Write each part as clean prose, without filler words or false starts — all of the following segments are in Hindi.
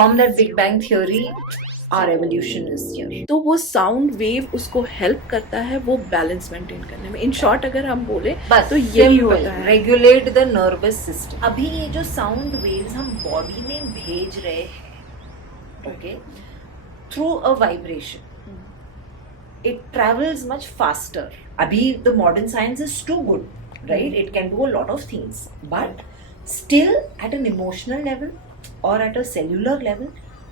from that Big Bang theory, our evolution is here. तो वो साउंड वेव उसको हेल्प करता है वो बैलेंस मेंटेन करने में. इन शॉर्ट अगर हम बोले तो यही होता है, रेगुलेट द नर्वस सिस्टम. अभी ये जो साउंड वेव्स हम बॉडी में भेज रहे हैं, okay, through a vibration, it travels much faster. Abhi the modern science is too good, right? It can do a lot of things, but still at an emotional level or at a cellular level,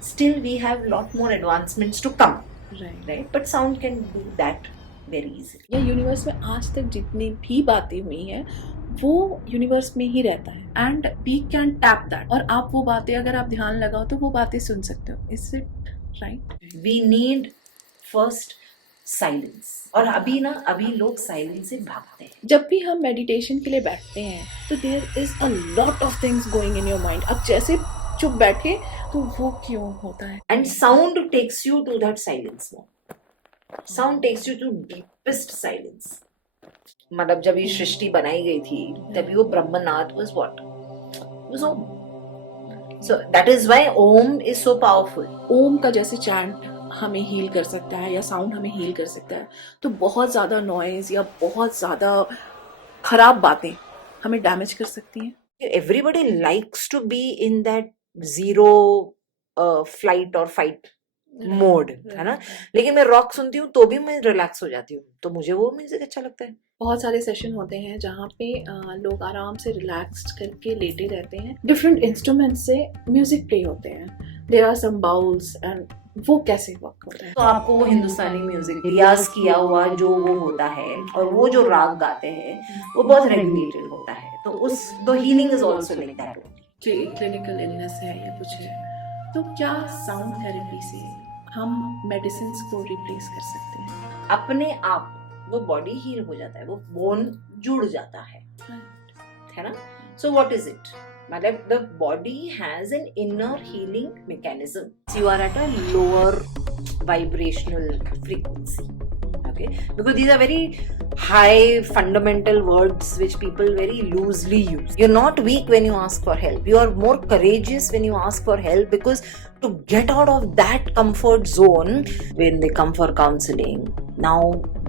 still we have a lot more advancements to come, right? But sound can do that very easily. या यूनिवर्स में आज तक जितनी भी बातें हुई हैं वो यूनिवर्स में ही रहता है, and we can tap that. और आप वो बातें अगर आप ध्यान लगाओ तो वो बातें सुन सकते हो. Is it right? We need first silence. और अभी लोग साइलेंस से भागते हैं. जब भी हम मेडिटेशन के लिए बैठते हैं तो there is a lot of things going in your mind. अब जैसे चुप बैठे तो वो क्यों होता है? And sound takes you to that silence mode. Sound takes you to deepest silence. मतलब जब ये सृष्टि बनाई गई थी तभी वो ब्रह्मनाद was what? Was Om. So that is why Om is so powerful. Om का जैसे चैंट हमें हील कर सकता है या साउंड हमें हील कर सकता है, तो बहुत ज़्यादा नॉइज या बहुत ज़्यादा खराब बातें हमें डैमेज कर सकती हैं. Everybody likes to be in that zero flight or fight mode, है ना? लेकिन मैं रॉक सुनती हूँ तो भी मैं रिलैक्स हो जाती हूँ, तो मुझे वो म्यूजिक अच्छा लगता है. बहुत सारे सेशन होते हैं जहाँ पे लोग आराम से रिलैक्स करके लेटे रहते हैं. डिफरेंट इंस्ट्रूमेंट से म्यूजिक प्ले होते हैं. There are some bowls and वो कैसे वर्क होता है. तो आपको वो हिंदुस्तानी म्यूजिक रियाज किया हुआ जो वो होता है और वो जो राग गाते हैं वो बहुत रेगुलेटेड होता है. तो उस तो healing is also like that. Clinical illness है या कुछ है तो क्या साउंड थेरेपी से हम मेडिसिन को रिप्लेस कर सकते हैं? अपने आप वो बॉडी हील हो जाता है, वो बोन जुड़ जाता है ना? So what is it? मतलब the body has an inner healing mechanism. You are at a lower vibrational frequency, okay? Because these are very high fundamental words which people very loosely use. You're not weak when you ask for help. You are more courageous when you ask for help, because to get out of that comfort zone, when they come for counseling, now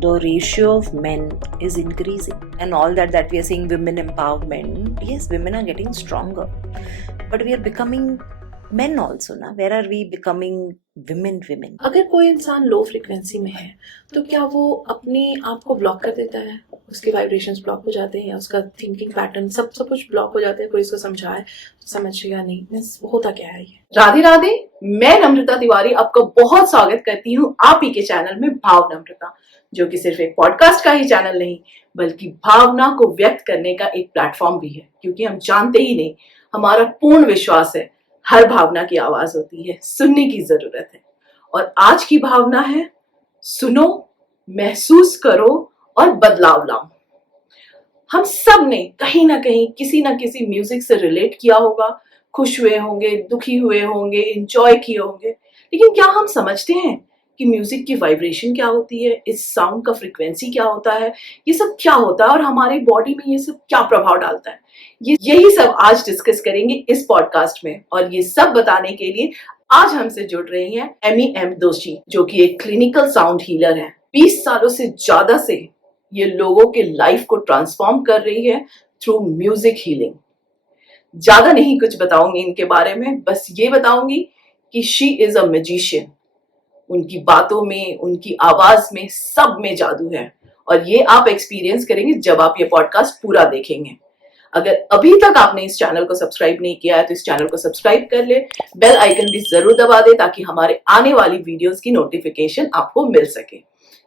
the ratio of men is increasing, and all that we are seeing, women empowerment, yes, women are getting stronger, but we are becoming men also na. Where are we becoming women? अगर कोई इंसान लो फ्रीक्वेंसी में है तो क्या वो अपने आप को ब्लॉक कर देता है? उसके वाइब्रेशंस ब्लॉक हो जाते हैं या उसका थिंकिंग पैटर्न सब कुछ ब्लॉक हो जाता है? कोई इसको समझाए समझेगा नहीं. मींस होता क्या है ये? राधे राधे, मैं नम्रता तिवारी आपका बहुत स्वागत करती हूँ आप ही के चैनल में भाव नम्रता, जो कि सिर्फ एक पॉडकास्ट का ही चैनल नहीं बल्कि भावना को व्यक्त करने का एक प्लेटफॉर्म भी है. क्योंकि हम जानते ही नहीं, हमारा पूर्ण विश्वास है हर भावना की आवाज होती है, सुनने की जरूरत है. और आज की भावना है सुनो, महसूस करो और बदलाव लाओ. हम सब ने कहीं ना कहीं किसी ना किसी म्यूजिक से रिलेट किया होगा. खुश हुए होंगे, दुखी हुए होंगे, एंजॉय किए होंगे. लेकिन क्या हम समझते हैं कि म्यूजिक की वाइब्रेशन क्या होती है, इस साउंड का फ्रीक्वेंसी क्या होता है, ये सब क्या होता है और हमारी बॉडी में ये सब क्या प्रभाव डालता है? यही सब आज डिस्कस करेंगे इस पॉडकास्ट में. और ये सब बताने के लिए आज हमसे जुड़ रही हैं एमी एम दोशी, जो कि एक क्लिनिकल साउंड हीलर है. 20 सालों से ज्यादा से ये लोगों के लाइफ को ट्रांसफॉर्म कर रही है थ्रू म्यूजिक हीलिंग. ज्यादा नहीं कुछ बताऊंगी इनके बारे में, बस ये बताऊंगी कि शी इज अ मैजिशियन. उनकी बातों में, उनकी आवाज में, सब में जादू है. और ये आप एक्सपीरियंस करेंगे जब आप ये पॉडकास्ट पूरा देखेंगे. अगर अभी तक आपने इस चैनल को सब्सक्राइब नहीं किया है तो इस चैनल को सब्सक्राइब कर ले, बेल आइकन भी जरूर दबा दे ताकि हमारे आने वाली वीडियोस की नोटिफिकेशन आपको मिल सके.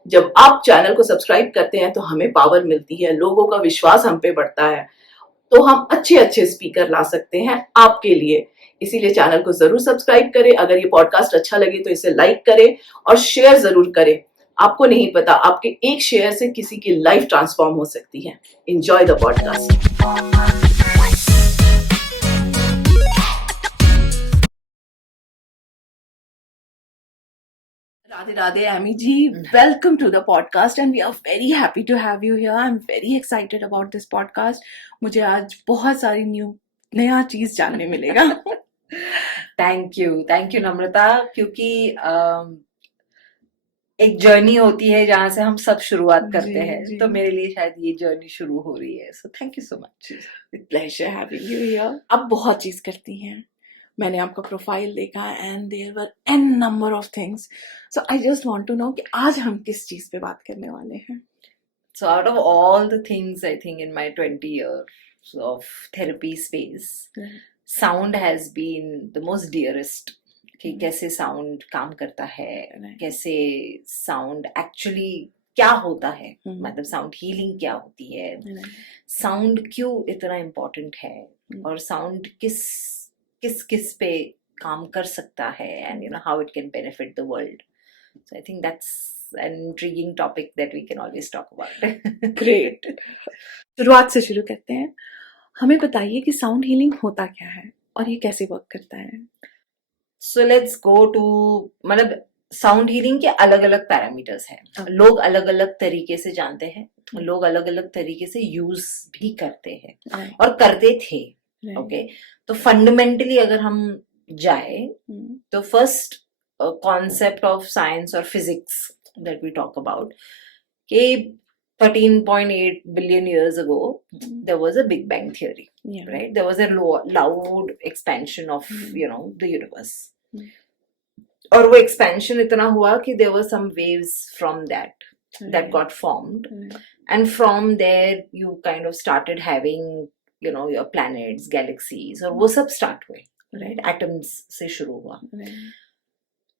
जब आप चैनल को सब्सक्राइब करते हैं तो हमें पावर मिलती है, लोगों का विश्वास हम पे बढ़ता है, तो हम अच्छे स्पीकर ला सकते हैं आपके लिए. इसीलिए चैनल को जरूर सब्सक्राइब करें. अगर ये पॉडकास्ट अच्छा लगे तो इसे लाइक करें और शेयर जरूर करें. आपको नहीं पता, आपके एक शेयर से किसी की लाइफ ट्रांसफॉर्म हो सकती है. Enjoy the podcast. Radhe Radhe, Amy ji, welcome to the podcast and we are very happy to have you here. I'm very excited about this podcast. मुझे आज बहुत सारी नया चीज जानने मिलेगा. थैंक यू नम्रता, क्योंकि एक जर्नी होती है जहां से हम सब शुरुआत करते जी, हैं, जी। तो मेरे लिए शायद ये जर्नी शुरू हो रही है, so thank you so much. Pleasure having you here. आप बहुत चीज करती हैं, मैंने आपका प्रोफाइल देखा and there were an number of things, so I just want to know कि आज हम किस चीज पे बात करने वाले हैं। So out of all the things I think in my 20 years of therapy space, sound has been the most dearest. कि कैसे sound काम करता है, कैसे sound actually क्या होता है, मतलब sound healing क्या होती है, sound क्यों इतना important है, और sound किस पे काम कर सकता है, and you know how it can benefit the world. So I think that's an intriguing topic that we can always talk about. Great. शुरुआत से शुरू करते हैं। हमें बताइए कि साउंड हीलिंग होता क्या है और ये कैसे वर्क करता है। So let's go to, मतलब साउंड हीलिंग के अलग अलग पैरामीटर्स हैं, लोग अलग अलग तरीके से जानते हैं, लोग अलग अलग तरीके से यूज भी करते हैं और करते थे। ओके, तो फंडामेंटली अगर हम जाए तो first concept of science or physics that we talk about, कि 13.8 billion years ago there was a Big Bang theory, right? There was a loud expansion of you know the universe, और वो expansion इतना हुआ कि there were some waves from that got formed, and from there you kind of started having you know your planets, galaxies, और वो सब start हुए, right? Atoms से शुरू हुआ,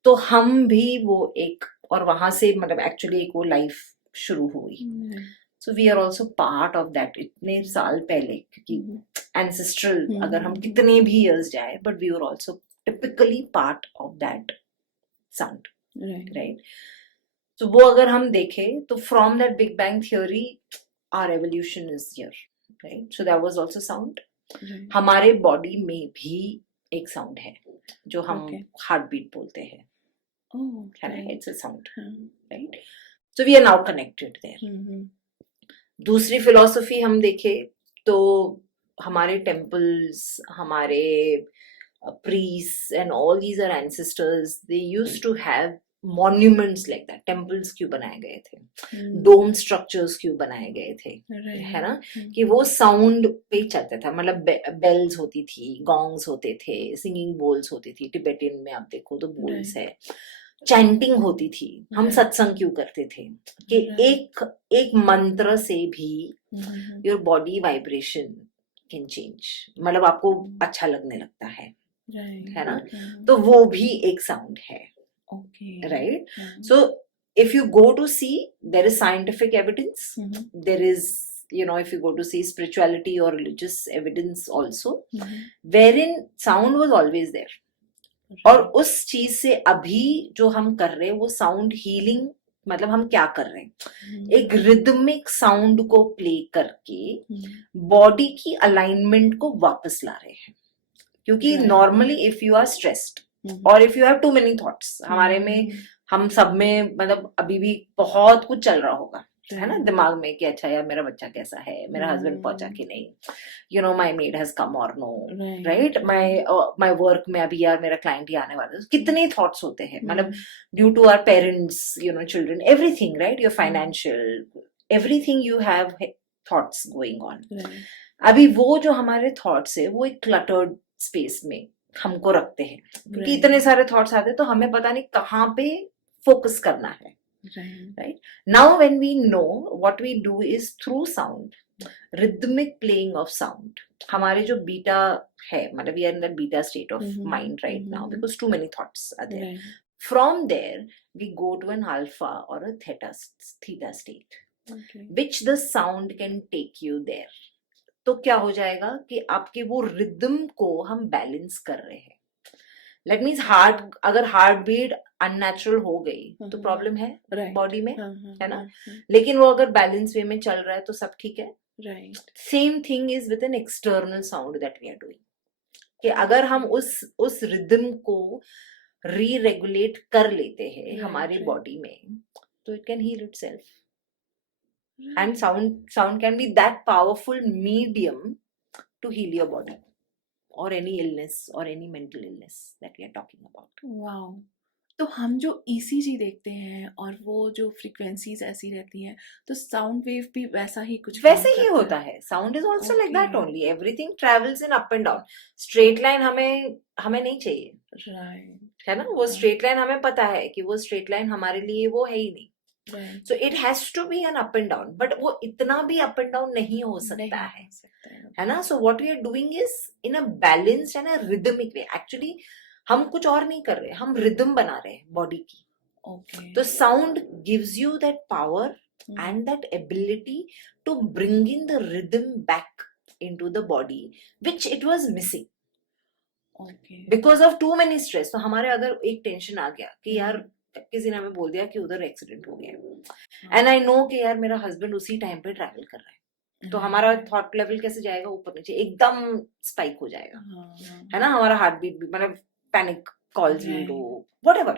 तो हम भी वो एक, और वहां से मतलब एक्चुअली एक वो लाइफ शुरू हुई। So we are also part of that, इतने साल पहले, क्योंकि एंसेस्ट्रल अगर हम कितने भी इयर्स जाए, but we are also typically part of that sound, right? तो वो अगर हम देखें तो from that big bang theory our evolution is here, right? So that was also sound. हमारे बॉडी में भी एक साउंड है जो हम हार्ट बीट बोलते हैं, it's a sound, right? So we are now connected there. दूसरी फिलॉसफी हम देखें तो हमारे टेम्पल्स, हमारे priests and all these are ancestors, they used to have monuments like that. temples क्यों बनाए गए थे, dome structures क्यों बनाए गए थे, है ना? कि वो साउंड पे चलता था, मतलब बेल्स होती थी, गॉन्ग्स होते थे, सिंगिंग बोल्स होती थी, टिबेटियन में आप देखो तो बोल्स है, चैंटिंग होती थी। हम सत्संग क्यों करते थे कि एक मंत्र से भी your body vibration can change, मतलब आपको अच्छा लगने लगता है, है ना? तो वो भी एक साउंड है, right? So if you go to see, there is scientific evidence, there is, you know, if you go to see spirituality or religious evidence also, wherein sound was always there. और उस चीज से अभी जो हम कर रहे हैं वो साउंड हीलिंग, मतलब हम क्या कर रहे हैं, एक रिदमिक साउंड को प्ले करके बॉडी की अलाइनमेंट को वापस ला रहे हैं। क्योंकि normally if you are stressed और if you have too many thoughts, हमारे में, हम सब में मतलब अभी भी बहुत कुछ चल रहा होगा, है ना, दिमाग में कि अच्छा यार मेरा बच्चा कैसा है, मेरा हस्बैंड पहुंचा कि नहीं, you know my made has come और नो, राइट? माय वर्क में अभी यार मेरा क्लाइंट ही आने वाला है, कितने थॉट्स होते हैं, मतलब due to our parents, you know, children, everything, right? Your financial, everything you have thoughts going on. अभी वो जो हमारे थॉट्स है वो एक क्लटर्ड स्पेस में हमको रखते हैं, क्योंकि इतने सारे थॉट्स आते हैं तो हमें पता नहीं कहाँ पे फोकस करना है, right? Now when we know, what we do is through sound, rhythmic playing of sound, हमारे जो बीटा है, मतलब we are in the beta state of mind right now because too many thoughts are there. From there we go to an alpha or a theta state, which the sound can take you there. तो क्या हो जाएगा कि आपके वो रिदम को हम बैलेंस कर रहे हैं। लेट मीन्स हार्ट, अगर हार्ट बीट अननेचुरल हो गई तो प्रॉब्लम है बॉडी में, है ना? लेकिन वो अगर बैलेंस वे में चल रहा है तो सब ठीक है, right? Same thing is with an external sound that we are doing, कि अगर हम उस रिदम को री रेगुलेट कर लेते हैं हमारी बॉडी में, तो it can heal itself. And sound can be that powerful medium to heal your body. or any illness or any mental illness that we are talking about. Wow. तो हम जो ईसीजी देखते हैं और वो जो फ्रीक्वेंसीज ऐसी रहती हैं, तो साउंड वेव भी वैसा ही कुछ वैसे काम ही करता होता है. Sound is also like that Okay. only. Everything travels in up and down. Straight line हमें नहीं चाहिए, राइट है ना. वो straight line हमें पता है कि वो straight line हमारे लिए वो है ही नहीं. Right. So it has to be an up and down. But वो इतना भी up and down नहीं हो सकता है ना. So what we are doing is in a balanced and a rhythmic way. Actually हम कुछ और नहीं कर रहे, हम rhythm बना रहे हैं body की. ओके। तो sound gives you that power and that ability to bring in the rhythm back into the body which it was missing okay. because of too many stress. तो हमारे अगर एक टेंशन आ गया कि यार किसी ने हमें बोल दिया कि उधर एक्सीडेंट हो गया एंड आई नो कि यार मेरा हस्बैंड उसी टाइम पे ट्रैवल कर रहा है, तो हमारा थॉट लेवल कैसे जाएगा, ऊपर नीचे एकदम स्पाइक हो जाएगा, है ना. हमारा हार्ट बीट भी मतलब panic calls will do whatever,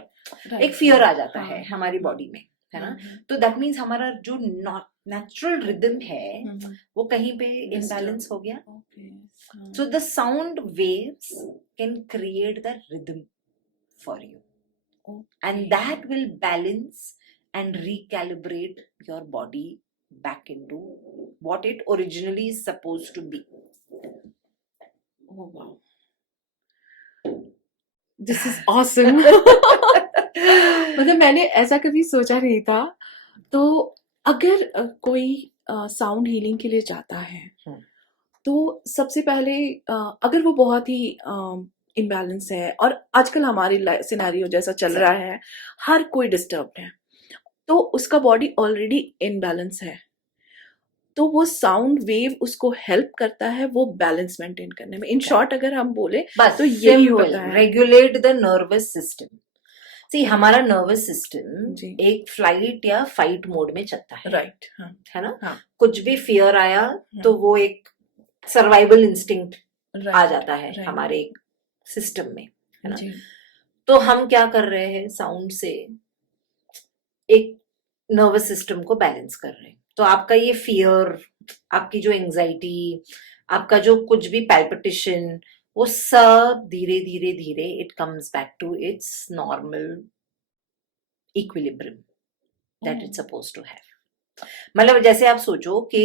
एक फियर आ जाता है हमारी बॉडी में, है ना. तो दैट मीन्स हमारा जो नेचुरल रिदम है वो कहीं पे इम्बैलेंस हो गया. So the sound waves can create the rhythm for you, and that will balance and recalibrate your body back into what it originally is supposed to be. Oh wow, this is awesome. मतलब मैंने ऐसा कभी सोचा नहीं था. तो अगर कोई साउंड हीलिंग के लिए जाता है तो सबसे पहले अगर वो बहुत ही इम्बैलेंस है, और आजकल हमारी सिनेरियो जैसा चल रहा है, हर कोई डिस्टर्ब्ड है, तो उसका बॉडी ऑलरेडी इनबैलेंस है, तो वो साउंड वेव उसको हेल्प करता है वो बैलेंस मेंटेन करने में. इन शॉर्ट अगर हम बोले बस तो यही होता है. Regulate the nervous system. See हमारा नर्वस सिस्टम जी. एक फ्लाइट या फाइट मोड में चलता है, राइट. है ना. हाँ. कुछ भी फियर आया तो वो एक सर्वाइवल इंस्टिंक्ट आ जाता है right. हमारे सिस्टम में, है ना. जी. तो हम क्या कर रहे हैं, साउंड से एक नर्वस सिस्टम को बैलेंस कर रहे हैं. तो आपका ये फियर, आपकी जो एंजाइटी, आपका जो कुछ भी पैल्पिटेशन, वो सब धीरे धीरे धीरे it comes back to its normal equilibrium that it's supposed to have. मतलब जैसे आप सोचो कि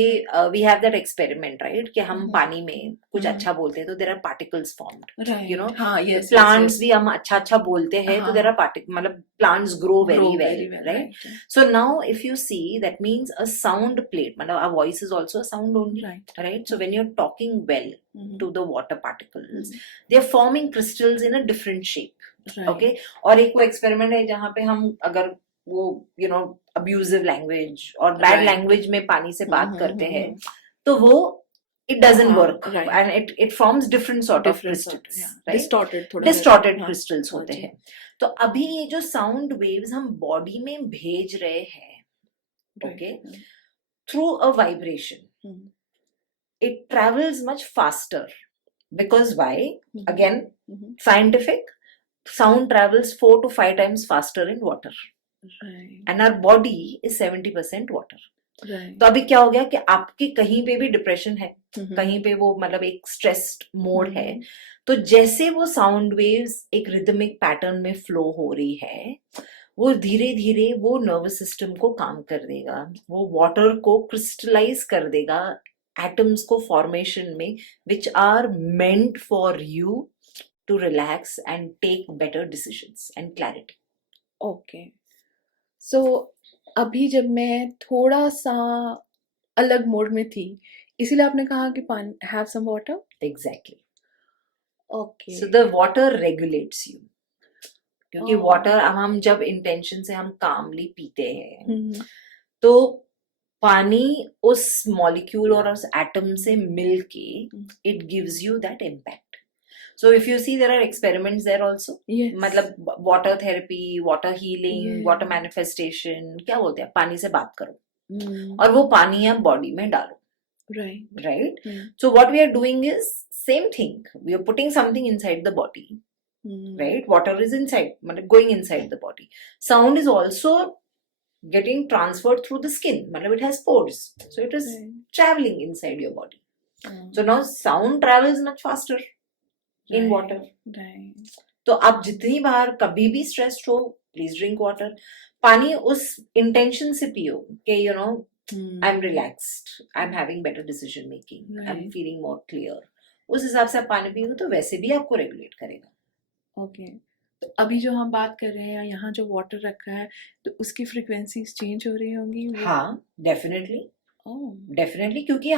we have that experiment right, कि हम पानी में कुछ अच्छा बोलते हैं तो there are particles formed, you know. Plants भी हम अच्छा बोलते हैं तो देयर आर पार्टिकल, मतलब plants grow very well, right. So now if you see that means a sound plate, मतलब our voice is also a sound only, right. So when you are talking well to the water particles, they are forming crystals in a different shape, okay. और एक वो एक्सपेरिमेंट है जहाँ पे हम अगर वो यू नो अब्यूजिव लैंग्वेज और बैड लैंग्वेज में पानी से बात करते हैं तो वो it doesn't work, and it forms different sort of crystals, right? distorted crystals होते हैं. तो अभी ये जो sound waves हम बॉडी में भेज रहे हैं, okay, through a vibration, it travels much faster because why? Again, scientific, sound travels 4 to 5 times faster in water, and our body is 70% water. तो अभी क्या हो गया कि आपके कहीं पे भी डिप्रेशन है, कहीं पे वो मतलब एक स्ट्रेस्ड मोड है, तो जैसे वो साउंड वेव्स एक रिदमिक पैटर्न में फ्लो हो रही है, वो धीरे धीरे वो नर्वस सिस्टम को काम कर देगा, वो वाटर को क्रिस्टलाइज कर देगा एटम्स को फॉर्मेशन में, which are meant for you to relax and take better decisions and clarity. Okay. So अभी जब मैं थोड़ा सा अलग मोड में थी, इसीलिए आपने कहा कि have some water. Exactly. Okay. So the water regulates you, क्योंकि वाटर हम जब इंटेंशन से हम कामली पीते हैं तो पानी उस मॉलिक्यूल और उस एटम से मिलके it gives you that impact. So if you see, there are experiments there also. Yes. मतलब water therapy, water healing, water manifestation, क्या बोलते हैं, पानी से बात करो और वो पानी आप बॉडी में डालो. Right. So what we are doing is same thing. We are putting something inside the body. Right. Water is inside, मतलब going inside the body. Sound is also getting transferred through the skin. मतलब it has pores, so it is traveling inside your body. So now sound travels much faster. In water. Right. तो आप जितनी बार कभी भी स्ट्रेस्ड हो, प्लीज ड्रिंक वाटर। पानी उस इंटेंशन से पियो कि you know I am relaxed, I am having better decision making, I am Right. Feeling more clear. उस हिसाब से आप पानी पियोगे तो वैसे भी आपको रेगुलेट करेगा। ओके, तो अभी जो हम बात कर रहे हैं, यहाँ जो वाटर रखा है, तो उसकी फ्रीक्वेंसीज चेंज हो रही होंगी हाँ, डेफिनेटली ओह डेफिनेटली, क्योंकि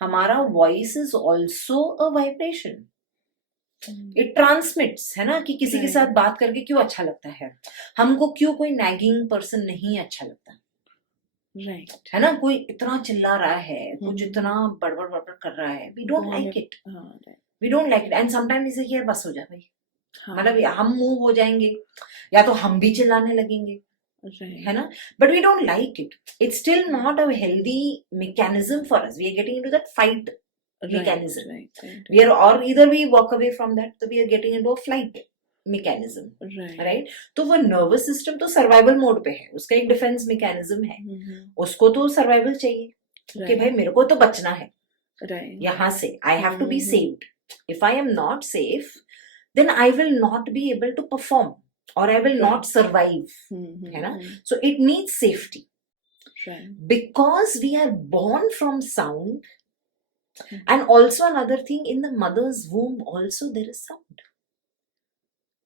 हमारा voice is also a vibration. It transmits, है ना, कि किसी के Right. साथ बात करके क्यों अच्छा लगता है हमको, क्यों कोई नैगिंग पर्सन नहीं अच्छा लगता, राइट। है ना, कोई इतना चिल्ला रहा है, कुछ हम्म। इतना बड़बड़ बड़बड़ कर रहा है, वी डोंट लाइक इट, हाँ right. We don't like it. And sometimes इसे यार बस हो जाए भाई, हाँ मतलब हम मूव हो जाएंगे या तो हम भी चिल्लाने लगेंगे, right. है ना, but we don't like it. It's still not a healthy mechanism for us, we are getting into that fight mechanism. Right. We are, or either we walk away from that, so we are getting into a flight mechanism, Right. right? तो वो नर्वस सिस्टम तो सर्वाइवल मोड पे है, उसका एक डिफेंस मैकेनिज्म है, Mhm. उसको तो सर्वाइवल चाहिए कि Right. भाई मेरे को तो बचना है Right. यहाँ से, I have to be Mhm. Saved. If I am not safe then I will not be able to perform और I will not survive, Mhm. है ना। So it needs safety Right. because we are born from sound. Mhm. And also another thing, in the mother's womb also there is sound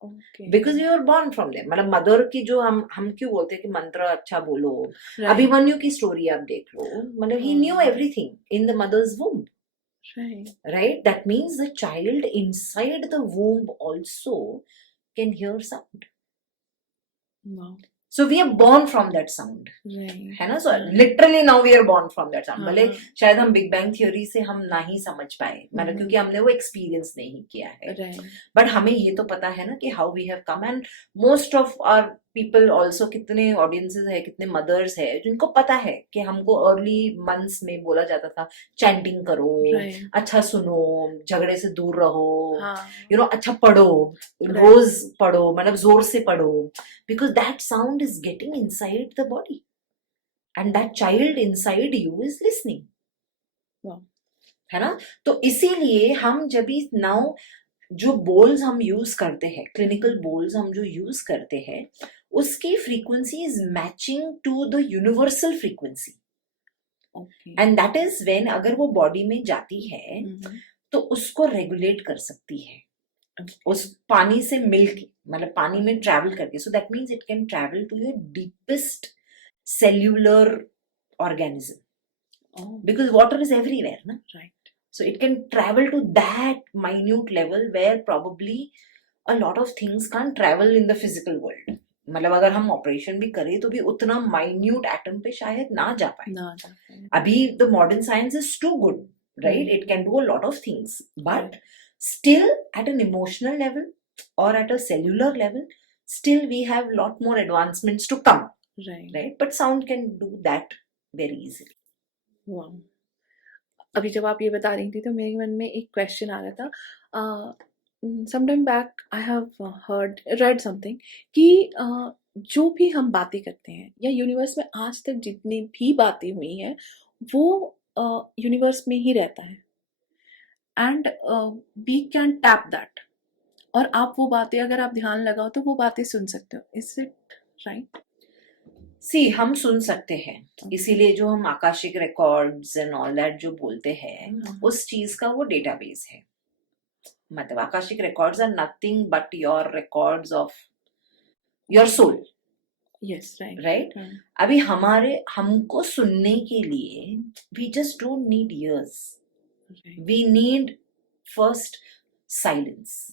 Okay. because we were born from them। मतलब मदर की जो हम क्यों बोलते हैं कि मंत्र अच्छा बोलो, Right. अभिमन्यु की स्टोरी आप देख लो, मतलब he knew हाँ. everything in the mother's womb, Right. right? That means the child inside the womb also can hear sound, Wow. so we are born from that sound, Right. है ना। so हाँ. literally now we are born from that sound। हाँ, भले हाँ. शायद हम बिग बैंग थ्योरी से हम ना ही समझ पाए, मतलब हम्म. क्योंकि हमने वो एक्सपीरियंस नहीं किया है, Right. बट हमें ये तो पता है ना कि how we have come. And most of our people also, कितने ऑडियंसेस है, कितने मदर्स है जिनको पता है कि हमको अर्ली मंथ्स में बोला जाता था चैंटिंग करो, Right. अच्छा सुनो, झगड़े से दूर रहो, हाँ. यू नो, अच्छा पढ़ो, रोज पढ़ो, मतलब जोर से पढ़ो, because that sound is getting inside the body and that child inside you is listening, Wow. है ना। तो इसीलिए हम जब भी नाउ जो बोल्स हम यूज करते हैं, क्लिनिकल बोल्स हम जो यूज करते हैं, उसकी frequency is matching to the universal frequency, Okay. And that is when अगर वो बॉडी में जाती है Mhm. तो उसको रेगुलेट कर सकती है उस पानी से मिलके, मतलब पानी में ट्रैवल करके। So that means it can travel to your deepest cellular organism, Oh. because water is everywhere, na? Right. So it can travel to that minute level where probably a lot of things can't travel in the physical world। मतलब अगर हम ऑपरेशन भी करें तो भी उतना माइन्यूट एटम पे शायद ना जा पाए। ना जा पाए. अभी the modern science is too good, right, it can do a lot of things, but still at an emotional level और at a cellular level still we have lot more advancements to come, Right. right? But sound can do that very easily। Wow. अभी जब आप ये बता रही थी तो मेरे मन में एक क्वेश्चन आ रहा था। Some time back I have heard red something कि जो भी हम बातें करते हैं या यूनिवर्स में आज तक जितनी भी बातें हुई हैं वो यूनिवर्स में ही रहता है and we can tap that, और आप वो बातें अगर आप ध्यान लगाओ तो वो बातें सुन सकते हो। Is it right? सी हम सुन सकते हैं, इसीलिए जो हम Akashic records and all that जो बोलते हैं उस चीज का वो डेटाबेस है। मतलब Akashic records are nothing but your records of your soul, yes right right. अभी हमको सुनने के लिए we just don't need ears, we need first silence.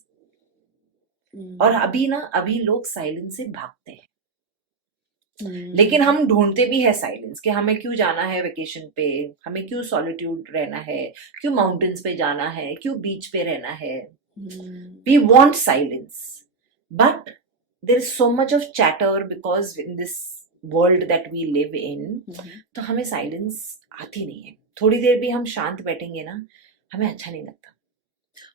और अभी लोग साइलेंस से भागते हैं, लेकिन हम ढूंढते भी है साइलेंस कि हमें क्यों जाना है वेकेशन पे, हमें क्यों सॉलिट्यूड रहना है, क्यों माउंटेन्स पे जाना है, क्यों बीच पे रहना है। We want silence but there is so much of chatter because in this world that we live in, तो हमें साइलेंस आती नहीं है। थोड़ी देर भी हम शांत बैठेंगे ना, हमें अच्छा नहीं लगता।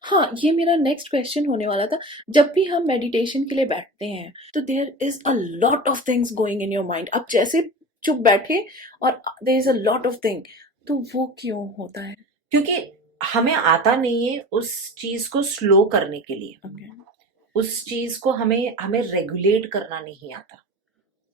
हाँ, ये मेरा नेक्स्ट क्वेश्चन होने वाला था। जब भी हम मेडिटेशन के लिए बैठते हैं तो there is a lot of things going in your mind. आप जैसे चुप बैठे और there is a lot of thing, तो वो क्यों होता है? क्योंकि हमें आता नहीं है उस चीज को स्लो करने के लिए, Okay. उस चीज को हमें हमें रेगुलेट करना नहीं आता,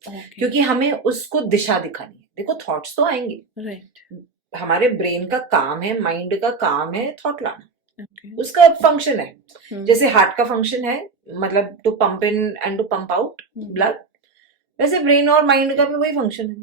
Okay. क्योंकि हमें उसको दिशा दिखानी है। देखो थॉट्स तो आएंगे, Right. हमारे ब्रेन का काम है, माइंड का काम है थॉट लाना, Okay. उसका फंक्शन है। Hmm. जैसे हार्ट का फंक्शन है मतलब to pump in and to pump out Hmm. Blood, वैसे ब्रेन और माइंड का भी वही फंक्शन है।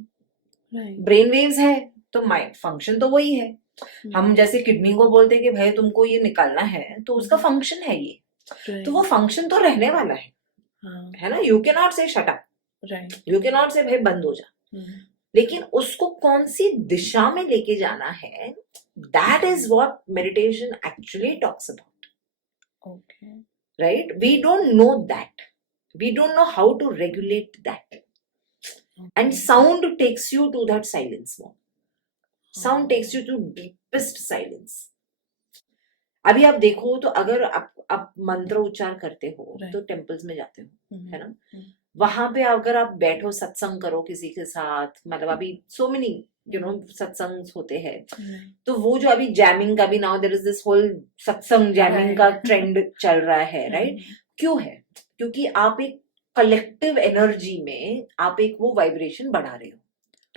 Right. ब्रेन वेव्स है तो माइंड फंक्शन तो वही है। Hmm. हम जैसे किडनी को बोलते हैं कि भाई तुमको ये निकालना है, तो उसका फंक्शन है ये, Right. तो वो फंक्शन तो रहने वाला हाँ. है ना। यू कैन नॉट से shut up, Right. You can not से भाई बंद हो जा, Hmm. लेकिन उसको कौन सी दिशा में लेके जाना है, that is what meditation actually talks about, Okay. Right. We don't know that, we don't know how to regulate that, and sound takes you to that silence mode, sound takes you to deepest silence. अभी आप देखो तो अगर आप मंत्र उच्चार करते हो Right. तो टेम्पल्स में जाते हो, Hmm. है ना, Hmm. वहां पे अगर आप बैठो सत्संग करो किसी के साथ, मतलब अभी सो मेनी सत्संग होते हैं, Right. तो वो जो अभी जैमिंग का भी now there is this whole satsang jamming का Right. ट्रेंड चल रहा है, राइट। क्यों है? क्योंकि आप एक कलेक्टिव एनर्जी में आप एक वो वाइब्रेशन बढ़ा रहे हो,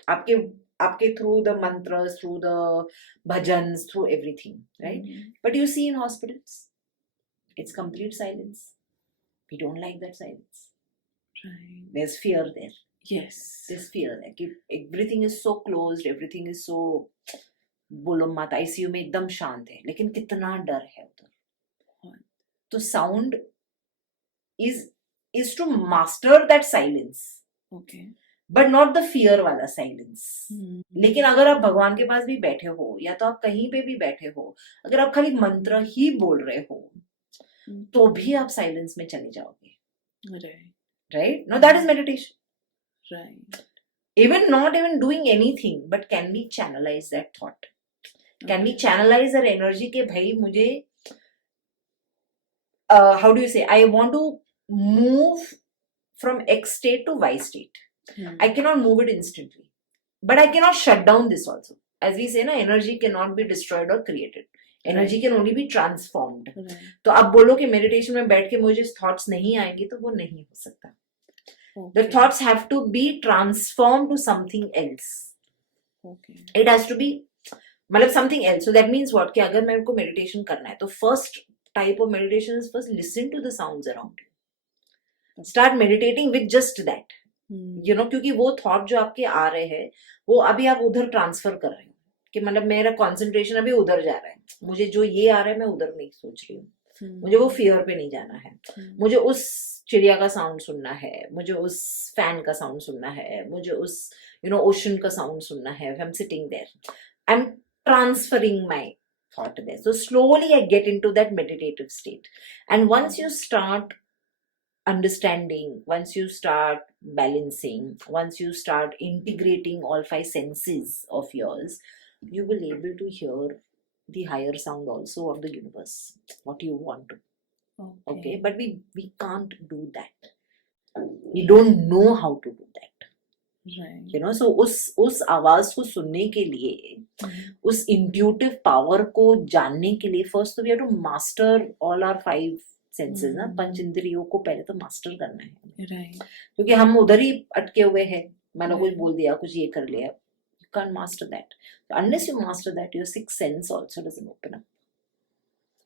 आपके आपके through the mantras, through the bhajans, through everything, right. Hmm. But you see in hospitals it's complete silence. We don't like that silence. Right. There's fear there. Yes. There's fear there. कि everything is so closed, everything is so, बोलो मत, आईसीयू में एकदम शांत है, लेकिन कितना डर है उधर। तो sound is to master that silence, Okay. but not the fear वाला silence. Hmm. लेकिन अगर आप भगवान के पास भी बैठे हो या तो आप कहीं पे भी बैठे हो, अगर आप खाली मंत्र ही बोल रहे हो तो भी आप साइलेंस में चले जाओगे, Right. right? Now that is meditation. Right. Even not even doing anything, but can we channelize that thought? Can we channelize our energy के भाई मुझे how do you say, I want to move from X state to Y state. Hmm. I cannot move it instantly, but I cannot shut down this also. As we say na, energy cannot be destroyed or created. Energy can only be transformed. Right. तो आप बोलो कि मेडिटेशन में बैठ के मुझे थॉट्स नहीं आएंगे, तो वो नहीं हो सकता। The Okay. thoughts have to be transformed to something else. Okay. It has to be मतलब something else. So that means what, कि अगर मेरे को मेडिटेशन करना है तो first type of meditation is first listen to the sounds around you. Start meditating with just that. Hmm. You know, क्योंकि वो थॉट जो आपके आ रहे हैं वो अभी आप उधर ट्रांसफर कर रहे हो, कि मतलब मेरा कंसंट्रेशन अभी उधर जा रहा है, मुझे जो ये आ रहा है मैं उधर नहीं सोच रही हूँ, Hmm. मुझे वो फियर पे नहीं जाना है, Hmm. मुझे उस चिड़िया का साउंड सुनना है, मुझे उस फैन का साउंड सुनना है, मुझे उस ओशन का साउंड सुनना है। I am sitting there, I am transferring my thought there. So slowly I get into that meditative state, and once you start understanding, once you start balancing, once you start integrating all 5 senses of yours, you will able to hear the higher sound also of the universe, what you want to. Okay, but we can't do that, we don't know how to do that. Right. So उस आवाज को सुनने के लिए, उस इंट्यूटिव पावर को जानने के लिए, फर्स्ट तो we have to master all our 5 senses ना, पंच इंद्रियों को पहले तो मास्टर करना है। Right. क्योंकि हम उधर ही अटके हुए हैं, मैंने कुछ Right. बोल दिया, कुछ ये कर लिया, you can't master that. So unless you master that, your 6th sense also doesn't open up.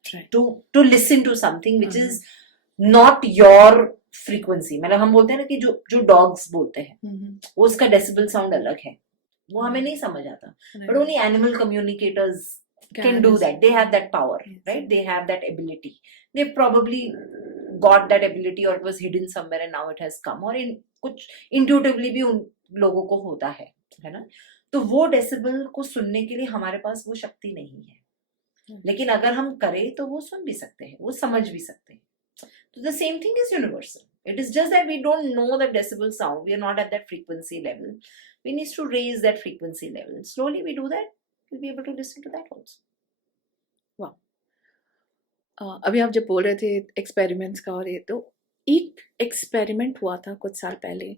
Right. To listen to something which is not your frequency. मतलब हम बोलते हैं ना कि जो डॉग्स बोलते हैं, Hmm. वो उसका डेसिबल साउंड अलग है, वो हमें नहीं समझ आता, but only animal communicators can do that. They have that power, Yes. right? They have that ability. They probably got that ability or it was hidden somewhere and now it has come, or in कुछ intuitively भी उन लोगों को होता है ना। तो वो डेसिबल को सुनने के लिए हमारे पास वो शक्ति नहीं है, लेकिन अगर हम करें तो वो सुन भी सकते हैं, वो समझ भी सकते हैं। So the same thing is universal. It is just that we don't know the decibel sound. We are not at that frequency level. We need to raise that frequency level. Slowly we do that. We'll be able to listen to that also. अभी आप जब बोल रहे थे एक्सपेरिमेंट्स का और ये, तो एक एक्सपेरिमेंट हुआ था कुछ साल पहले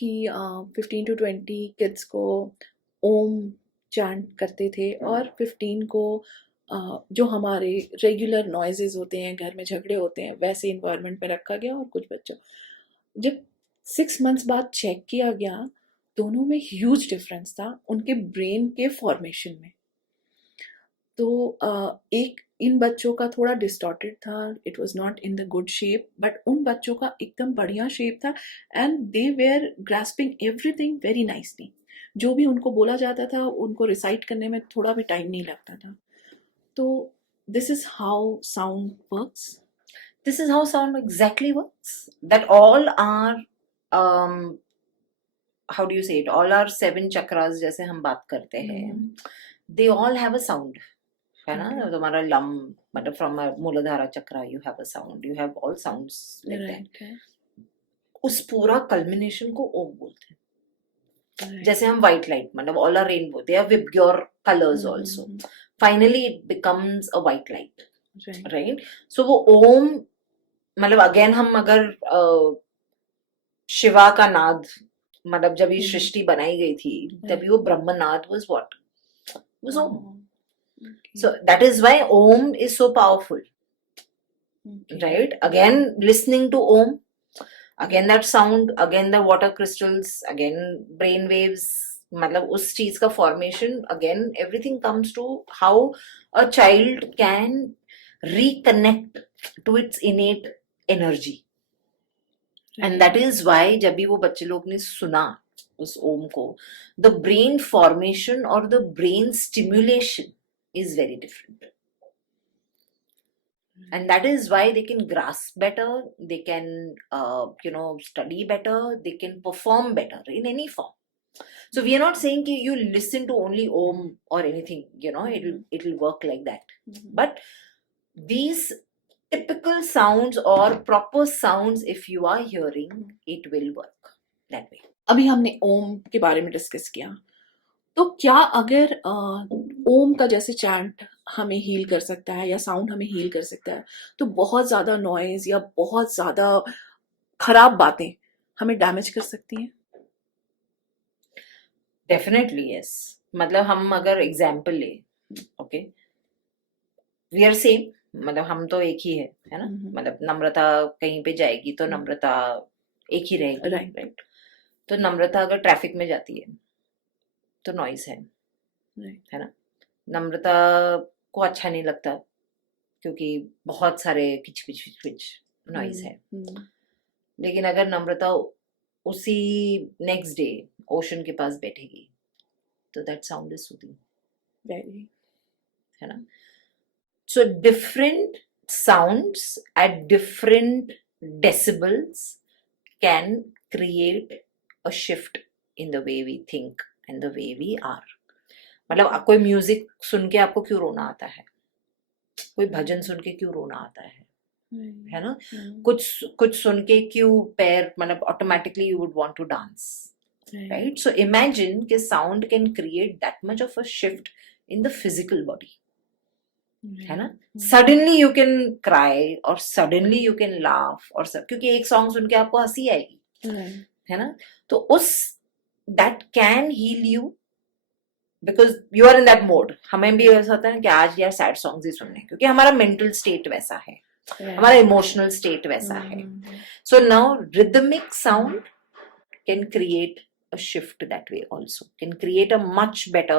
कि 15 to 20 किड्स को ओम चैंट करते थे और 15 को जो हमारे रेगुलर नॉइजेस होते हैं, घर में झगड़े होते हैं, वैसे इन्वायरमेंट में रखा गया। और कुछ बच्चों, जब 6 मंथ्स बाद चेक किया गया, दोनों में ह्यूज डिफरेंस था उनके ब्रेन के फॉर्मेशन में। तो एक इन बच्चों का थोड़ा डिस्टॉर्टेड था, it was not in the good shape, बट उन बच्चों का एकदम बढ़िया शेप था and they were grasping everything very nicely. जो भी उनको बोला जाता था उनको रिसाइट करने में थोड़ा भी टाइम नहीं लगता था। तो this is how sound works. This is how sound exactly works. That all are, how do you say it? All are 7 chakras जैसे हम बात करते हैं. They all have a sound. है ना? Okay. तुम्हारा लम, मतलब from a मूलाधारा chakra you have a sound. You have all sounds like that. उस पूरा culmination को ओम बोलते हैं. जैसे हम white light, मतलब all are rainbow. They are Vibgyor colors also. Finally it becomes a white light. Right? So वो ओम, मतलब अगेन हम अगर शिवा का नाद, मतलब जब ये सृष्टि बनाई गई थी तभी वो ब्रह्मनाद was what? Was Om. So that is why Om is so powerful. Right? Again listening to Om, again that sound, again the water crystals, again brain waves, मतलब उस चीज का formation, again everything comes to how a child can reconnect to its innate energy. And that is why जब भी वो बच्चे लोग ने सुना उस ओम को, the brain formation or the brain stimulation is very different. And that is why they can grasp better, they can study better, they can perform better in any form. So we are not saying that you listen to only Om or anything, it'll work like that. But these typical sounds or proper sounds, if you are hearing, it will work that way. अभी हमने ओम के बारे में डिस्कस किया, तो क्या अगर ओम का जैसे चैंट हमें हील कर सकता है या साउंड हमें हील कर सकता है, तो बहुत ज्यादा नॉइज या बहुत ज्यादा खराब बातें हमें डैमेज कर सकती हैं? Definitely yes. मतलब हम अगर एग्जाम्पल ले, ओके, वी आर सेम, मतलब हम तो एक ही है ना. मतलब नम्रता कहीं पे जाएगी तो नम्रता एक ही रहेगी. राइट. तो नम्रता अगर ट्रैफिक में जाती है तो नॉइज है ना. नम्रता को अच्छा नहीं लगता क्योंकि बहुत सारे किच किच किच किच नॉइज है. लेकिन अगर नम्रता उसी नेक्स्ट डे ओशन के पास बैठेगी तो दैट साउंड इज सूदिंग, है ना. So different sounds at different decibels can create a shift in the way we think and the way we are. मतलब कोई म्यूजिक सुन के आपको क्यों रोना आता है, कोई भजन सुन के क्यों रोना आता है ना. कुछ सुन के क्यों पैर, मतलब automatically you would want to dance, right? So imagine कि sound can create that much of a shift in the physical body, है ना. सडनली यू कैन क्राई और सडनली यू कैन लाफ, और क्योंकि एक सॉन्ग सुन के आपको हंसी आएगी, है ना. तो उस that can heal you because you are in that mode. हमें भी ऐसा होता है कि आज यार सैड सॉन्ग्स ही सुनने, क्योंकि हमारा मेंटल स्टेट वैसा है, हमारा इमोशनल स्टेट वैसा है. So now rhythmic sound can create a shift that way also, can create a much better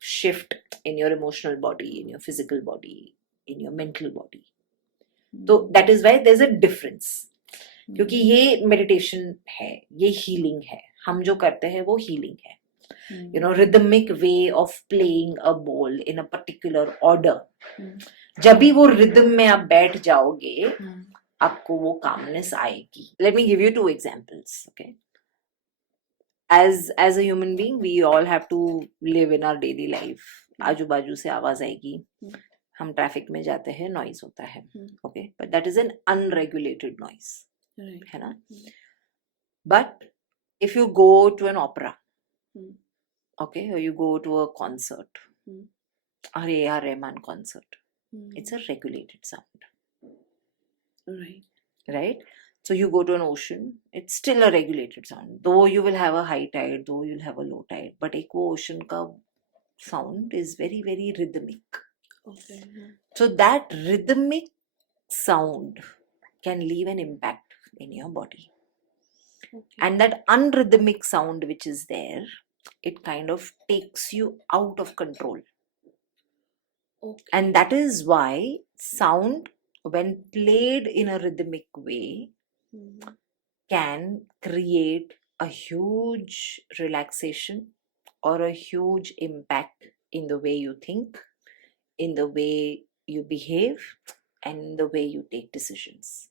shift in your emotional body, in your physical body, in your mental body. So that is why there's a difference. क्योंकि ये meditation है, ये healing है, हम जो करते हैं वो healing है. Rhythmic way of playing a bowl in a particular order. जब भी वो rhythm में आप बैठ जाओगे, आपको वो calmness आएगी. Let me give you 2 examples, okay? As a human being, we all have to live in our daily life. आजू बाजू से आवाज आएगी, हम ट्रैफिक में जाते हैं, नॉइज होता है, okay, but that is an unregulated noise, है ना. But if you go to an opera, okay, or you go to a concert, or A.R. Rahman concert, it's a regulated sound, right? So you go to an ocean, it's still a regulated sound. Though you will have a high tide, though you'll have a low tide, but एक वो ocean का sound is very, very rhythmic. Okay. So that rhythmic sound can leave an impact in your body. Okay. And that unrhythmic sound which is there, it kind of takes you out of control. Okay. And that is why sound, when played in a rhythmic way, Mhm. can create a huge relaxation or a huge impact in the way you think, in the way you behave, and in the way you take decisions.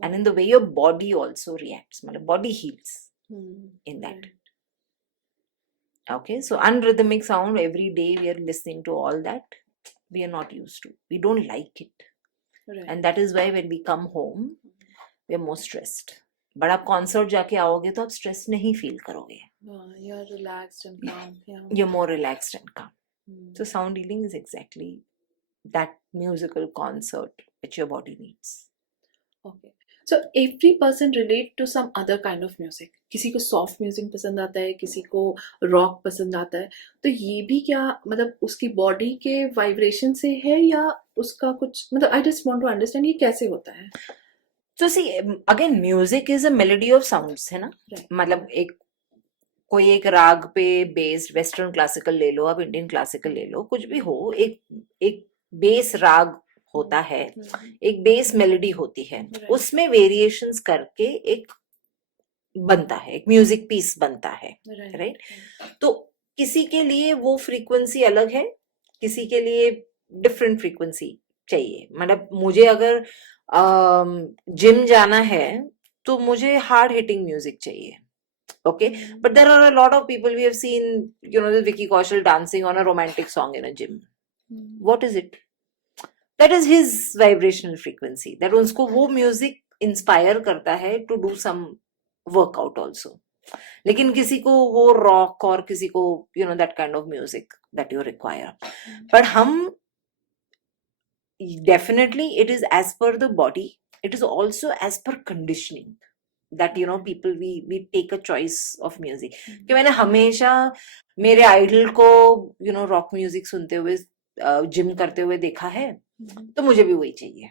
And in the way your body also reacts. My body heals in that. Right. Okay, so unrhythmic sound, every day we are listening to all that, we are not used to. We don't like it. Right. And that is why when we come home, we are more stressed. But आप कॉन्सर्ट जाके आओगे तो आप स्ट्रेस नहीं फील करोगे. You're relaxed and calm. Yeah. You're more relaxed and calm. Hmm. So sound healing is exactly that musical concert which your body needs. Okay. So every person relate to some other kind of music. किसी को सॉफ्ट म्यूजिक पसंद आता है, किसी को रॉक पसंद आता है. तो ये भी क्या मतलब उसकी बॉडी के वाइब्रेशन से है या उसका कुछ मतलब I just want to understand ये कैसे होता है. So see, again, music is a melody of sounds, है ना? Right. मतलब कोई एक राग पे बेस्ड वेस्टर्न क्लासिकल ले लो, आप इंडियन क्लासिकल ले लो, कुछ भी हो, एक बेस राग होता है, एक बेस मेलोडी होती है, उसमें वेरिएशंस करके एक बनता है, एक म्यूजिक पीस बनता है, राइट? तो किसी के लिए वो फ्रीक्वेंसी अलग है, किसी के लिए डिफरेंट फ्रीक्वेंसी चाहिए. मतलब मुझे अगर जिम जाना है तो मुझे हार्ड हिटिंग म्यूजिक चाहिए. Okay, but there are a lot of people we have seen, the Vicky Kaushal dancing on a romantic song in a gym. What is it? That is his vibrational frequency. That उसको वो music inspire करता है to do some workout also. लेकिन किसी को वो rock और किसी को that kind of music that you require. But हम definitely it is as per the body. It is also as per conditioning. That people we take a choice of music. कि मैंने हमेशा मेरे आइडल को रॉक म्यूजिक सुनते हुए जिम करते हुए देखा है, तो मुझे भी वही चाहिए,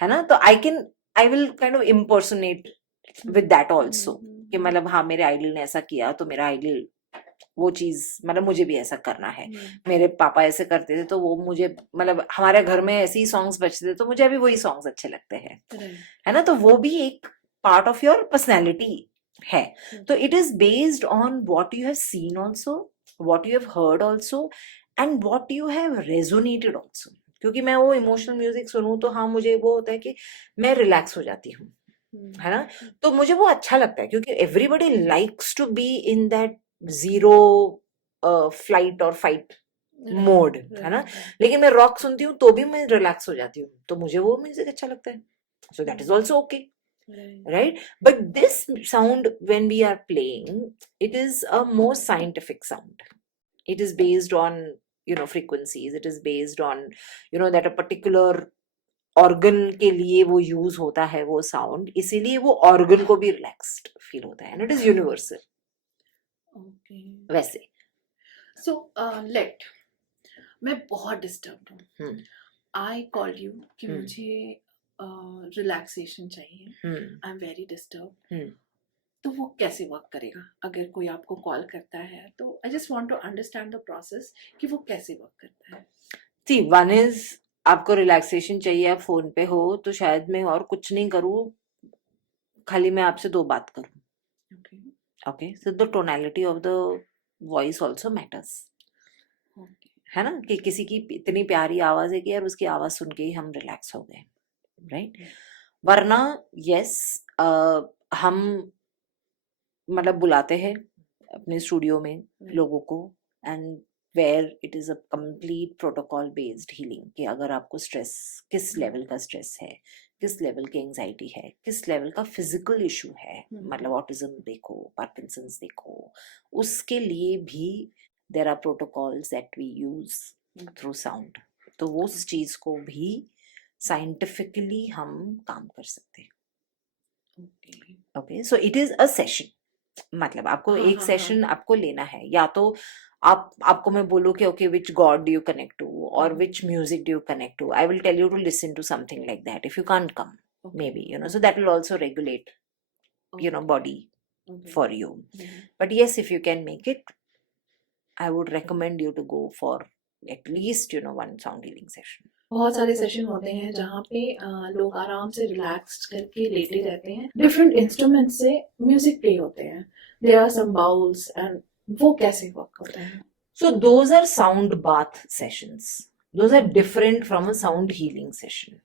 है ना? तो I will kind of impersonate with that also कि मतलब हाँ मेरे आइडल ने ऐसा किया तो मेरा आइडल वो चीज मतलब मुझे भी ऐसा करना है. मेरे पापा ऐसे करते थे तो वो मुझे मतलब हमारे घर में ऐसे ही सॉन्ग्स बजते थे तो मुझे अभी वही सॉन्ग्स अच्छे लगते हैं, है ना? तो वो भी एक part of your personality है. तो it is based on what you have seen also, what you have heard also, and what you have resonated also. क्योंकि मैं वो इमोशनल म्यूजिक सुनूं तो हाँ मुझे वो होता है कि मैं रिलैक्स हो जाती हूँ, है ना? तो मुझे वो अच्छा लगता है क्योंकि everybody likes to be in that zero flight और फाइट मोड, है ना? लेकिन मैं रॉक सुनती हूँ तो भी मैं रिलैक्स हो जाती हूँ, तो मुझे वो म्यूजिक अच्छा लगता है. सो that is also okay. Right, but this sound when we are playing, it is a more scientific sound. It is based on frequencies. It is based on that a particular organ के लिए वो use होता है वो sound, इसीलिए वो organ को भी relaxed feel होता है, and it is universal. Okay. वैसे so let मैं बहुत disturbed हूँ. I called you कि मुझे रिलैक्सेशन चाहिए. I am very disturb. तो वो कैसे वर्क करेगा अगर कोई आपको कॉल करता है? तो I just want to understand the process कि वो कैसे वर्क करता है. सी वन इज आपको रिलैक्सेशन चाहिए, आप फोन पे हो तो शायद मैं और कुछ नहीं करूँ, खाली मैं आपसे 2 बात करूँ. Okay, so the tonality of the voice also matters, है ना? कि किसी की इतनी प्यारी आवाज है कि यार उसकी आवाज सुन के ही हम रिलैक्स हो गए, राइट? वरना यस हम मतलब बुलाते हैं अपने स्टूडियो में लोगों को, and where it is a complete protocol based healing कि अगर आपको स्ट्रेस किस लेवल का स्ट्रेस है, किस लेवल की एंजाइटी है, किस लेवल का फिजिकल इशू है, मतलब ऑटिज्म देखो, पार्किंसंस देखो, उसके लिए भी there are protocols that we use through sound. तो वो उस चीज को भी साइंटिफिकली हम काम कर सकते हैं. Okay, so it is a session. मतलब आपको एक सेशन आपको लेना है, या तो आपको मैं बोलूँ कि okay which God do you connect to, or which music do you connect to. I will tell you to listen to something like that if you can't come, maybe, so that will also regulate, body for you. But yes, if you can make it, I would recommend you to go for at least, one sound healing session. बहुत सारे सेशन होते हैं जहाँ पे लोग आराम से रिलैक्स करके लेटे रहते हैं, डिफरेंट इंस्ट्रूमेंट से म्यूजिक प्ले होते हैं, there are some bowls, and वो कैसे वर्क होता है? So those are sound bath sessions. Those are different from a sound healing session.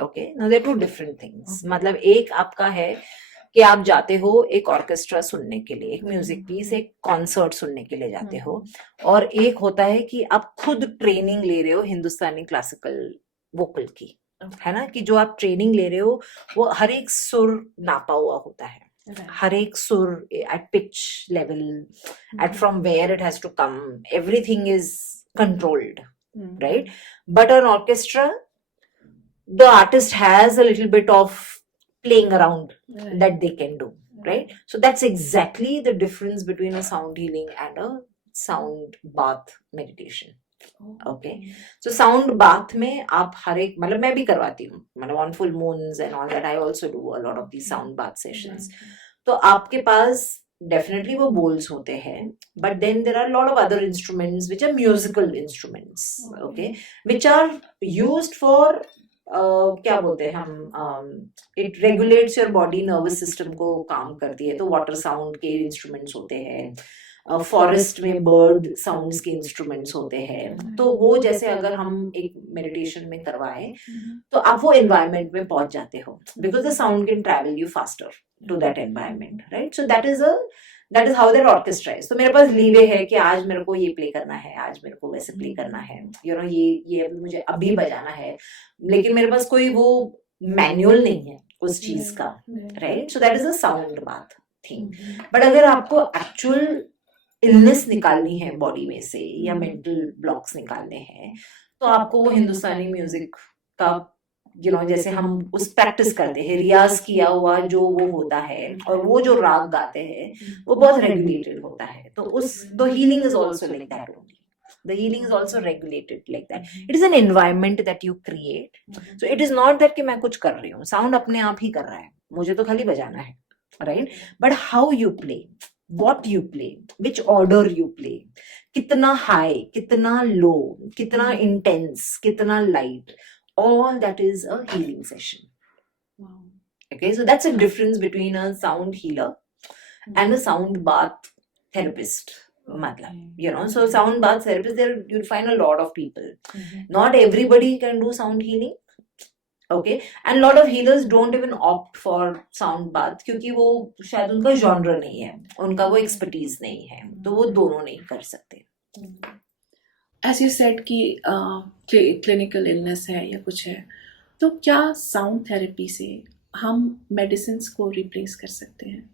Okay, now they're two different things. मतलब एक आपका है कि आप जाते हो एक ऑर्केस्ट्रा सुनने के लिए, एक म्यूजिक पीस, एक कॉन्सर्ट सुनने के लिए जाते हो, और एक होता है कि आप खुद ट्रेनिंग ले रहे हो हिंदुस्तानी क्लासिकल वोकल की, है ना, कि जो आप ट्रेनिंग ले रहे हो वो हर एक सुर नापा हुआ होता है, हर एक सुर at pitch level, at from where it has to come, everything is controlled, right? But an orchestra, the artist has a little bit of playing around that they can do, right? So that's exactly the difference between a sound healing and a sound bath meditation. Okay, so sound bath में आप हर एक, मतलब मैं भी करवाती हूँ, मतलब on full moons and all that, I also do a lot of these sound bath sessions. तो आपके पास definitely वो bowls होते हैं, but then there are a lot of other instruments which are musical instruments, okay, which are used for क्या बोलते हैं हम, it regulates your body nervous system को काम करती है, तो water sound के instruments होते हैं, फॉरेस्ट में बर्ड साउंड्स के इंस्ट्रूमेंट्स होते हैं, तो वो जैसे अगर हम एक मेडिटेशन में करवाएं तो आप वो एनवायरनमेंट में पहुंच जाते हो, because the sound can travel you faster to that environment, right? So that is how that orchestra is. तो मेरे पास लीवे है कि आज मेरे को ये प्ले करना है, आज मेरे को वैसे प्ले करना है, ये अभी मुझे अभी बजाना है, लेकिन मेरे पास कोई वो मैनुअल नहीं है उस चीज का, right? So that is a sound bath thing. But अगर आपको एक्चुअल इलनेस निकालनी है बॉडी में से या मेंटल ब्लॉक्स निकालने हैं, तो आपको वो हिंदुस्तानी म्यूजिक का जैसे हम उस प्रैक्टिस करते हैं, रियाज किया हुआ जो वो होता है, और वो जो राग गाते हैं वो बहुत रेगुलेटेड होता है, तो the healing is also like that only. The healing is also regulated like that. It is an environment that you create. So it is not that कि मैं कुछ कर रही हूँ, साउंड अपने आप ही कर रहा है, मुझे तो खाली बजाना है, right? But how you play, what you play, which order you play, कितना high, कितना low, कितना intense, कितना light, all that is a healing session. Wow. Okay, so that's a difference between a sound healer and a sound bath therapist. So sound bath therapist, there you'll find a lot of people. Not everybody can do sound healing. Okay, and a lot of healers don't even opt for sound bath क्योंकि वो शायद उनका genre नहीं है, उनका वो expertise नहीं है, तो वो दोनों नहीं कर सकते. As you said कि clinical illness है या कुछ है, तो क्या sound therapy से हम medicines को replace कर सकते हैं?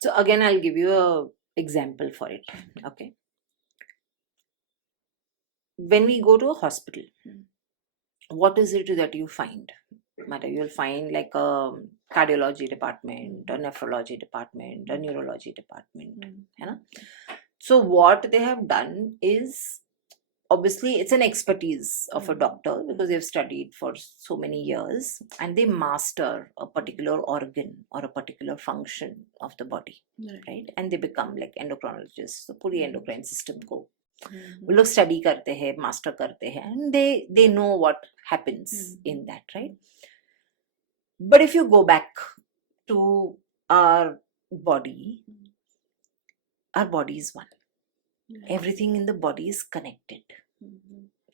So again I'll give you a example for it. Okay, when we go to a hospital, what is it that you find? You'll find like a cardiology department, a nephrology department, a neurology department, है ना? So what they have done is, obviously it's an expertise of a doctor because they've studied for so many years and they master a particular organ or a particular function of the body, right? And they become like endocrinologists, so पूरी endocrine system को वो लोग स्टडी करते हैं, मास्टर करते हैं, and they know what happens in that, right? But if you go back to our body is one. Everything in the body is connected,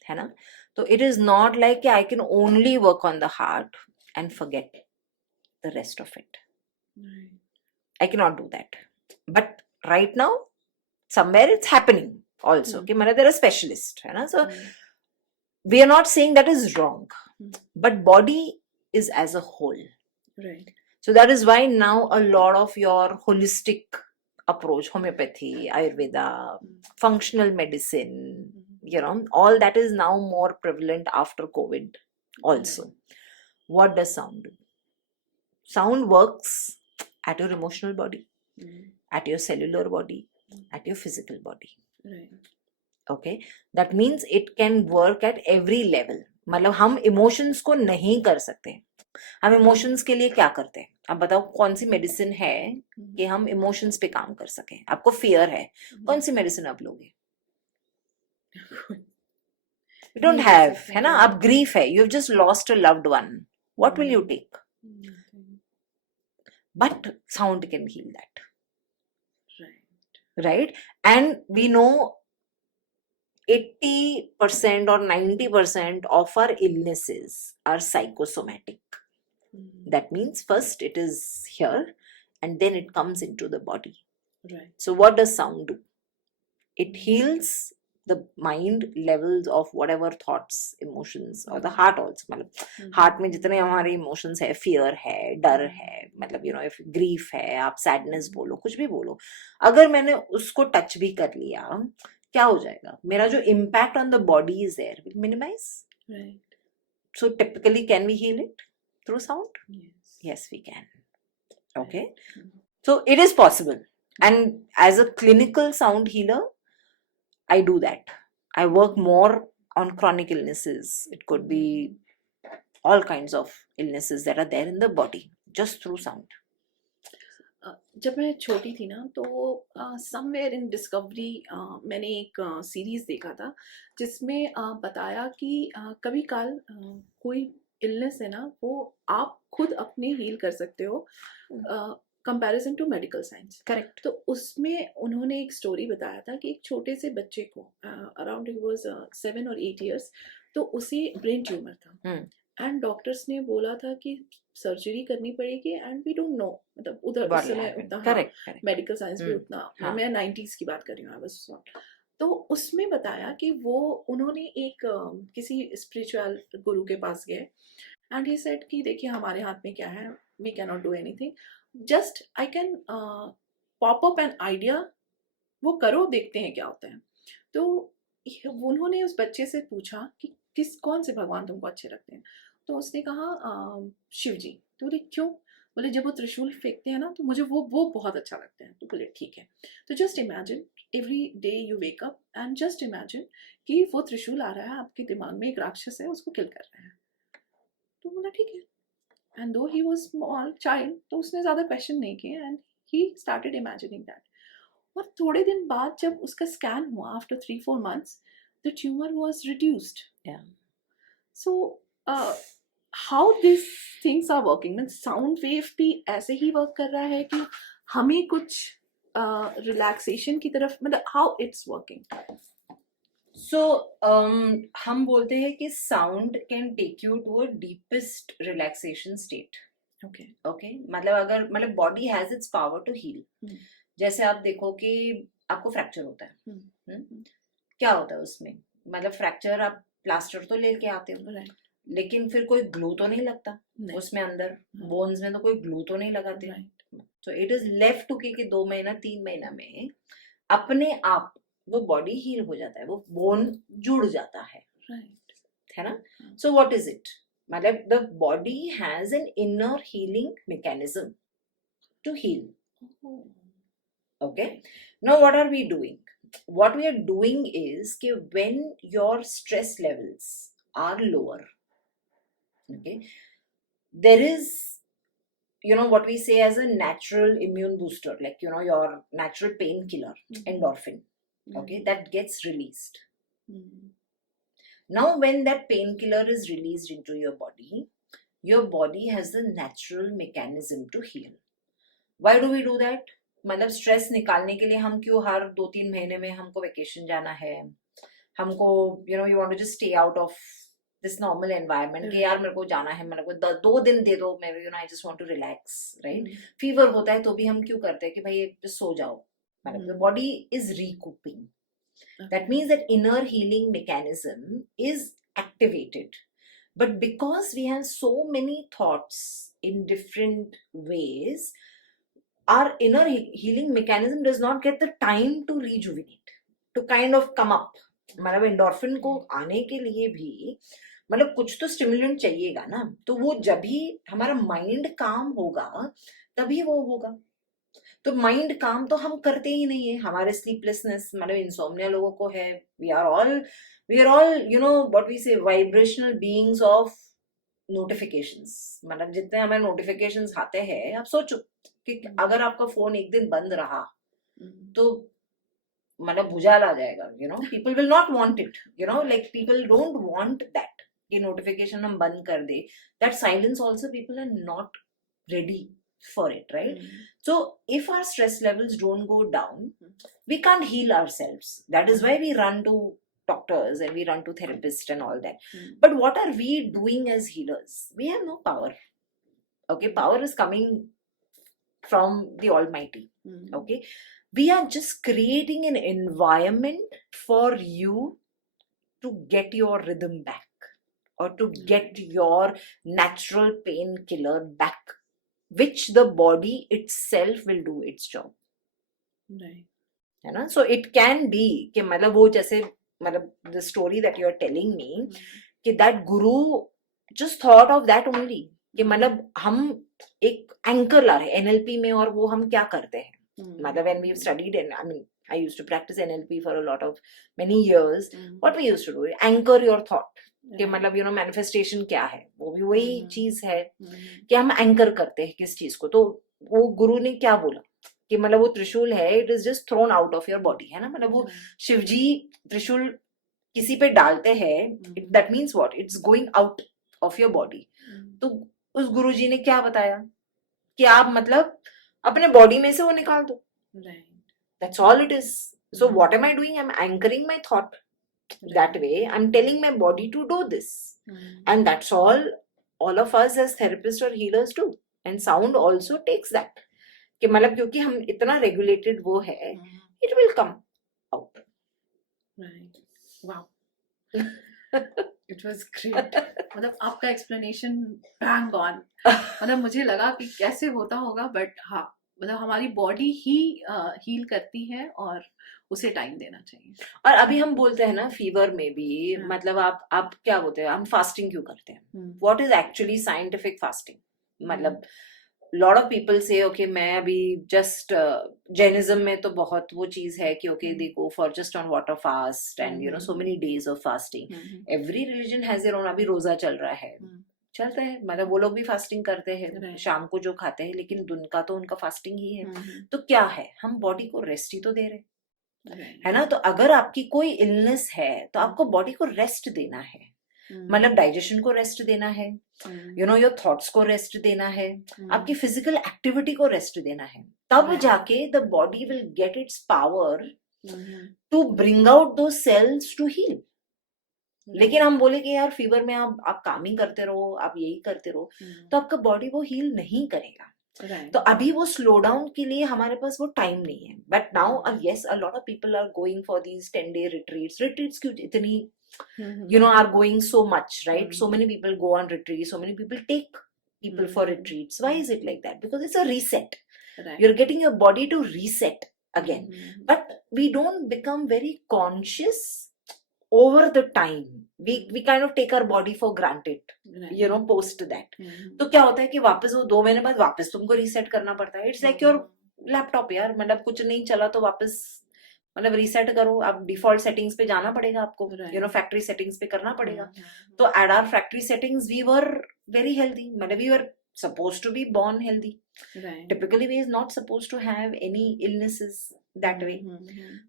है ना? So it is not like I can only work on the heart and forget the rest of it. I cannot do that. But right now, somewhere it's happening also. Okay, there are specialists, है ना? So we are not saying that is wrong, but body is as a whole. Right. So that is why now a lot of your holistic approach, homeopathy, Ayurveda, functional medicine, all that is now more prevalent after COVID also. What does sound do? Sound works at your emotional body, at your cellular body, at your physical body. Right. Okay, that means it can work at every level. मतलब हम इमोशंस को नहीं कर सकते. हम इमोशंस के लिए क्या करते हैं? आप बताओ कौन सी मेडिसिन है कि हम इमोशंस पे काम कर सकें? आपको फियर है, कौन सी मेडिसिन आप लोगे? You don't have, है ना? आप ग्रीफ है, you've just lost a loved one. What will you take? But sound can heal that. Right? And we know 80% or 90% of our illnesses are psychosomatic. That means first it is here and then it comes into the body. Right. So what does sound do? It heals the mind levels of whatever thoughts, emotions, or the heart also. मतलब heart में जितने हमारे emotions है, fear है, डर है, मतलब you know if grief है, आप sadness बोलो, कुछ भी बोलो, अगर मैंने उसको touch भी कर लिया, क्या हो जाएगा? मेरा जो impact on the body is there will minimize. Right. So typically, can we heal it through sound? Yes. Yes, we can. Okay. So it is possible. And as a clinical sound healer, I do that. I work more on chronic illnesses. It could be all kinds of illnesses that are there in the body just through sound. जब मैं छोटी थी ना तो समवेयर इन डिस्कवरी मैंने एक सीरीज देखा था जिसमें बताया कि कभी काल कोई इलनेस है ना वो आप खुद अपने हील कर सकते हो comparison to medical science. Correct. तो उसमें उन्होंने एक स्टोरी बताया था कि एक छोटे से बच्चे को अराउंड ही वाज 7 और 8 इयर्स, तो उसे ब्रेन ट्यूमर था एंड डॉक्टर्स ने बोला था कि सर्जरी करनी पड़ेगी एंड वी डोंट नो, मतलब उधर उस समय उतना मेडिकल साइंस भी उतना मैं 90s की बात कर रही हूँ आई वाज. तो उसमें बताया कि वो उन्होंने एक किसी स्पिरिचुअल गुरु के पास गए एंड ही सेड कि देखिए हमारे हाथ में क्या है, we can not do anything, just I can pop up an idea, वो करो देखते हैं क्या होता है. तो उन्होंने उस बच्चे से पूछा कि कौन से भगवान तुमको अच्छे लगते हैं. तो उसने कहा शिव जी. तो बोले क्यों? बोले जब वो त्रिशूल फेंकते हैं ना तो मुझे वो बहुत अच्छा लगता है. तो बोले ठीक है. तो just imagine every day you wake up and just imagine कि वो त्रिशूल आ रहा है आपके दिमाग में, एक राक्षस है उसको किल कर रहा है. तो बोला ठीक है. एंड दो ही वाज स्मॉल चाइल्ड तो उसने ज़्यादा क्वेश्चन नहीं किए and he started imagining that. और थोड़े दिन बाद जब उसका स्कैन हुआ after 3-4 months the tumor was reduced. Yeah. So how these things are working, means sound wave भी ऐसे ही वर्क कर रहा है कि हमें कुछ रिलैक्सेशन की तरफ, मतलब how it's working. So हम बोलते हैं कि sound can take you to a deepest relaxation state. Okay. Okay. मतलब body has its power to heal. जैसे आप देखो कि आपको फ्रैक्चर होता है, क्या होता है उसमें? मतलब फ्रैक्चर आप प्लास्टर तो लेके आते हो, लेकिन फिर कोई ग्लू तो नहीं लगता उसमें, अंदर बोन्स में तो कोई ग्लू तो नहीं लगाते. So it is left to कि 2 महीना 3 महीना में अपने आप वो बॉडी हील हो जाता है, वो बोन जुड़ जाता है ना. So what is it? मतलब the body has an inner healing mechanism to heal. Okay. Now what are we doing? What we are doing is that when your stress levels are lower, okay, there is, you know, what we say as a natural immune booster, like, you know, your natural painkiller, endorphin, okay, that gets released. Now when that painkiller is released into your body has the natural mechanism to heal. Why do we do that? मतलब स्ट्रेस निकालने के लिए हम क्यों हर 2-3 महीने में हमको वेकेशन जाना है, हमको you know you want to just stay out of this normal environment कि यार मेरे को जाना है, मेरे को 2 दिन दे दो, मेरे you know I just want to relax, right. Fever होता है तो भी हम क्यों करते हैं कि भाई सो जाओ, मतलब the body is recouping. That means that inner healing mechanism is activated. But because we have so many thoughts in different ways, our inner healing mechanism does not get the time to rejuvenate, to kind of come up. मतलब एंडोर्फिन को आने के लिए भी मतलब कुछ तो स्टिमुलेंट चाहिएगा ना, तो वो जब भी हमारा माइंड काम होगा तभी वो होगा. तो माइंड काम तो हम करते ही नहीं है. हमारे स्लीपलेसनेस मतलब इंसोम्निया लोगों को है. We are all you know what we say vibrational beings of notifications. मतलब जितने हमें नोटिफिकेशंस आते हैं, आप सोचो कि अगर आपका फोन एक दिन बंद रहा तो मतलब भुजाल आ जाएगा. You know people will not want it. You know like people don't want that कि नोटिफिकेशन हम बंद कर दे. That silence also people are not ready for it, right? So if our stress levels don't go down, we can't heal ourselves. That is why we run to doctors and we run to therapists and all that. But what are we doing as healers? We have no power. Okay, power is coming from the Almighty. Okay, we are just creating an environment for you to get your rhythm back or to get your natural painkiller back, which the body itself will do its job. Right. है ना? So it can be कि मतलब वो जैसे मतलब the story that you are telling me कि that guru just thought of that only कि मतलब हम एक एंकर ला रहे हैं NLP में. और वो हम क्या करते हैं मतलब when we studied and I mean I used to practice NLP for a lot of many years. What we used to do, anchor your thought. कि मतलब यू नो मैनिफेस्टेशन क्या है, वो भी वही चीज है कि हम एंकर करते हैं किस चीज को. तो वो गुरु ने क्या बोला कि मतलब वो त्रिशूल है, it is just thrown out of your body. है ना? मतलब वो शिवजी त्रिशूल किसी पे डालते हैं, that means what, it's going out of your body. तो उस गुरुजी ने क्या बताया कि आप मतलब अपने बॉडी में से वो निकाल दो. That's all it is. So what am I doing? I am anchoring my thought. That way I'm telling my body to do this. And that's all of us as therapists or healers do. And sound also takes that कि मतलब क्योंकि हम इतना regulated वो है, it will come out. Right. Wow. It was great. मतलब आपका explanation bang on. मतलब मुझे लगा कि कैसे होता होगा, बट हाँ मतलब हमारी बॉडी ही हील करती है और उसे टाइम देना चाहिए. और अभी हम बोलते हैं ना फीवर में भी मतलब आप क्या बोलते हैं, हम फास्टिंग क्यों करते हैं? What is actually scientific fasting? मतलब लॉट ऑफ पीपल से ओके मैं अभी जस्ट जैनिज्म में तो बहुत वो चीज है कि okay they go for just on water fast and you know so many days of fasting. Every religion has their own. अभी रोजा चल रहा है, चलता है, मतलब वो लोग भी फास्टिंग करते हैं शाम को जो खाते हैं, लेकिन दिन का तो उनका फास्टिंग ही है. तो क्या है, हम बॉडी को रेस्ट ही तो दे रहे है ना? तो अगर आपकी कोई इलनेस है तो आपको बॉडी को रेस्ट देना है. मतलब डाइजेशन को रेस्ट देना है, यू नो योर थॉट्स को रेस्ट देना है, आपकी फिजिकल एक्टिविटी को रेस्ट देना है. तब जाके the body will get its power to bring out those cells to heal. लेकिन हम बोले कि यार फीवर में आप काम ही करते रहो, आप यही करते रहो, तो आपका बॉडी वो हील नहीं करेगा. तो अभी वो स्लो डाउन के लिए हमारे पास वो टाइम नहीं है. But now yes a lot of people are going for these 10-day retreats क्यों इतनी you know are going so much, right? So many people go on retreats, so many people take people for retreats. Why is it like that? Because it's a reset. You're getting your body to reset again. But we don't become very conscious over the time. We kind of take our body for granted, you know, post that. तो क्या होता है कि वापस वो 2 महीने बाद वापस तुमको रीसेट करना पड़ता है. इट्स लाइक योर लैपटॉप यार, मतलब कुछ नहीं चला तो वापस मतलब रीसेट करो. आप डिफॉल्ट सेटिंग्स पे जाना पड़ेगा आपको, यू नो फैक्ट्री सेटिंग्स पे करना पड़ेगा. तो at our factory settings we were very healthy, मतलब we were supposed to be born healthy. Typically we is not supposed to have any illnesses that way.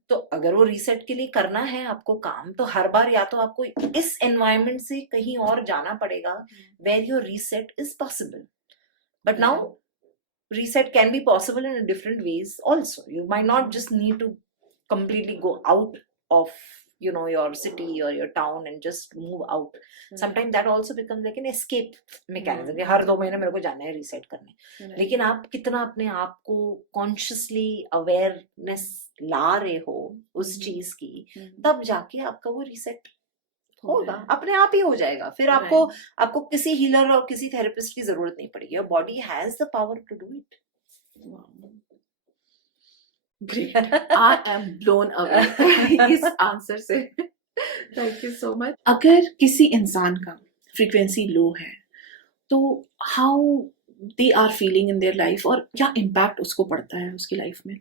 तो अगर वो रीसेट के लिए करना है आपको काम, तो हर बार या तो आपको इस एनवायरनमेंट से कहीं और जाना पड़ेगा where your reset is possible. But now reset can be possible in different ways also. You might not just need to completely go out of, you know, your city or your town and just move out. Sometimes that also becomes like an escape mechanism. कि हर 2 महीने मेरे को जाना है रीसेट करने. लेकिन आप कितना अपने आप को कॉन्शियसली अवेयरनेस ला रहे हो उस चीज की, तब जाके आपका वो रीसेट होगा, अपने आप ही हो जाएगा. फिर आपको किसी हीलर और किसी थेरेपिस्ट की जरूरत नहीं पड़ेगी. Your body has the power to do it. Great. I am blown away इस आंसर से. Thank you so much. अगर किसी इंसान का फ्रीक्वेंसी लो है तो how they are feeling in their life, और क्या impact उसको पड़ता है उसकी life में?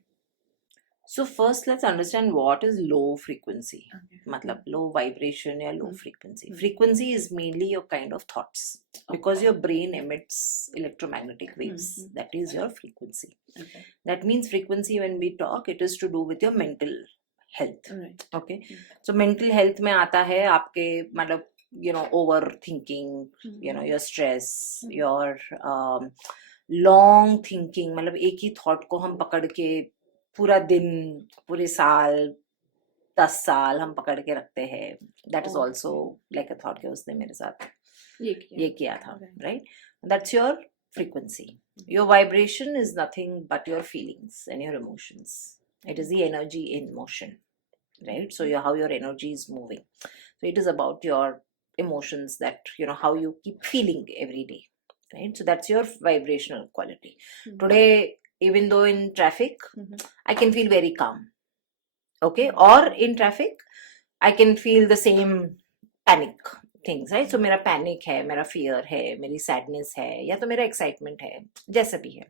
So first let's understand what is low frequency. Okay. मतलब low vibration या low Hmm. frequency. Hmm. Frequency is mainly your kind of thoughts because your brain emits electromagnetic waves. Hmm. That is your frequency. Okay. That means frequency when we talk, it is to do with your mental health. Right. Okay. Hmm. So mental health में आता है आपके मतलब you know overthinking, you know your stress, your long thinking. मतलब एक ही thought को हम पकड़ के पूरा दिन पूरे साल 10 साल हम पकड़ के रखते हैं. That is Oh. Also like a thought के उसने मेरे साथ ये किया था. Right. Right that's your frequency. Your vibration is nothing but your feelings and your emotions. It is the energy in motion, right? So how your energy is moving. So it is about your emotions, that you know how you keep feeling every day, right? So that's your vibrational quality. Hmm. Today, even though in traffic, Mhm. I can feel very calm. Okay, or in traffic, I can feel the same panic things, right? So मेरा panic है, मेरा fear है, मेरी sadness है, या तो मेरा excitement है, जैसा भी है.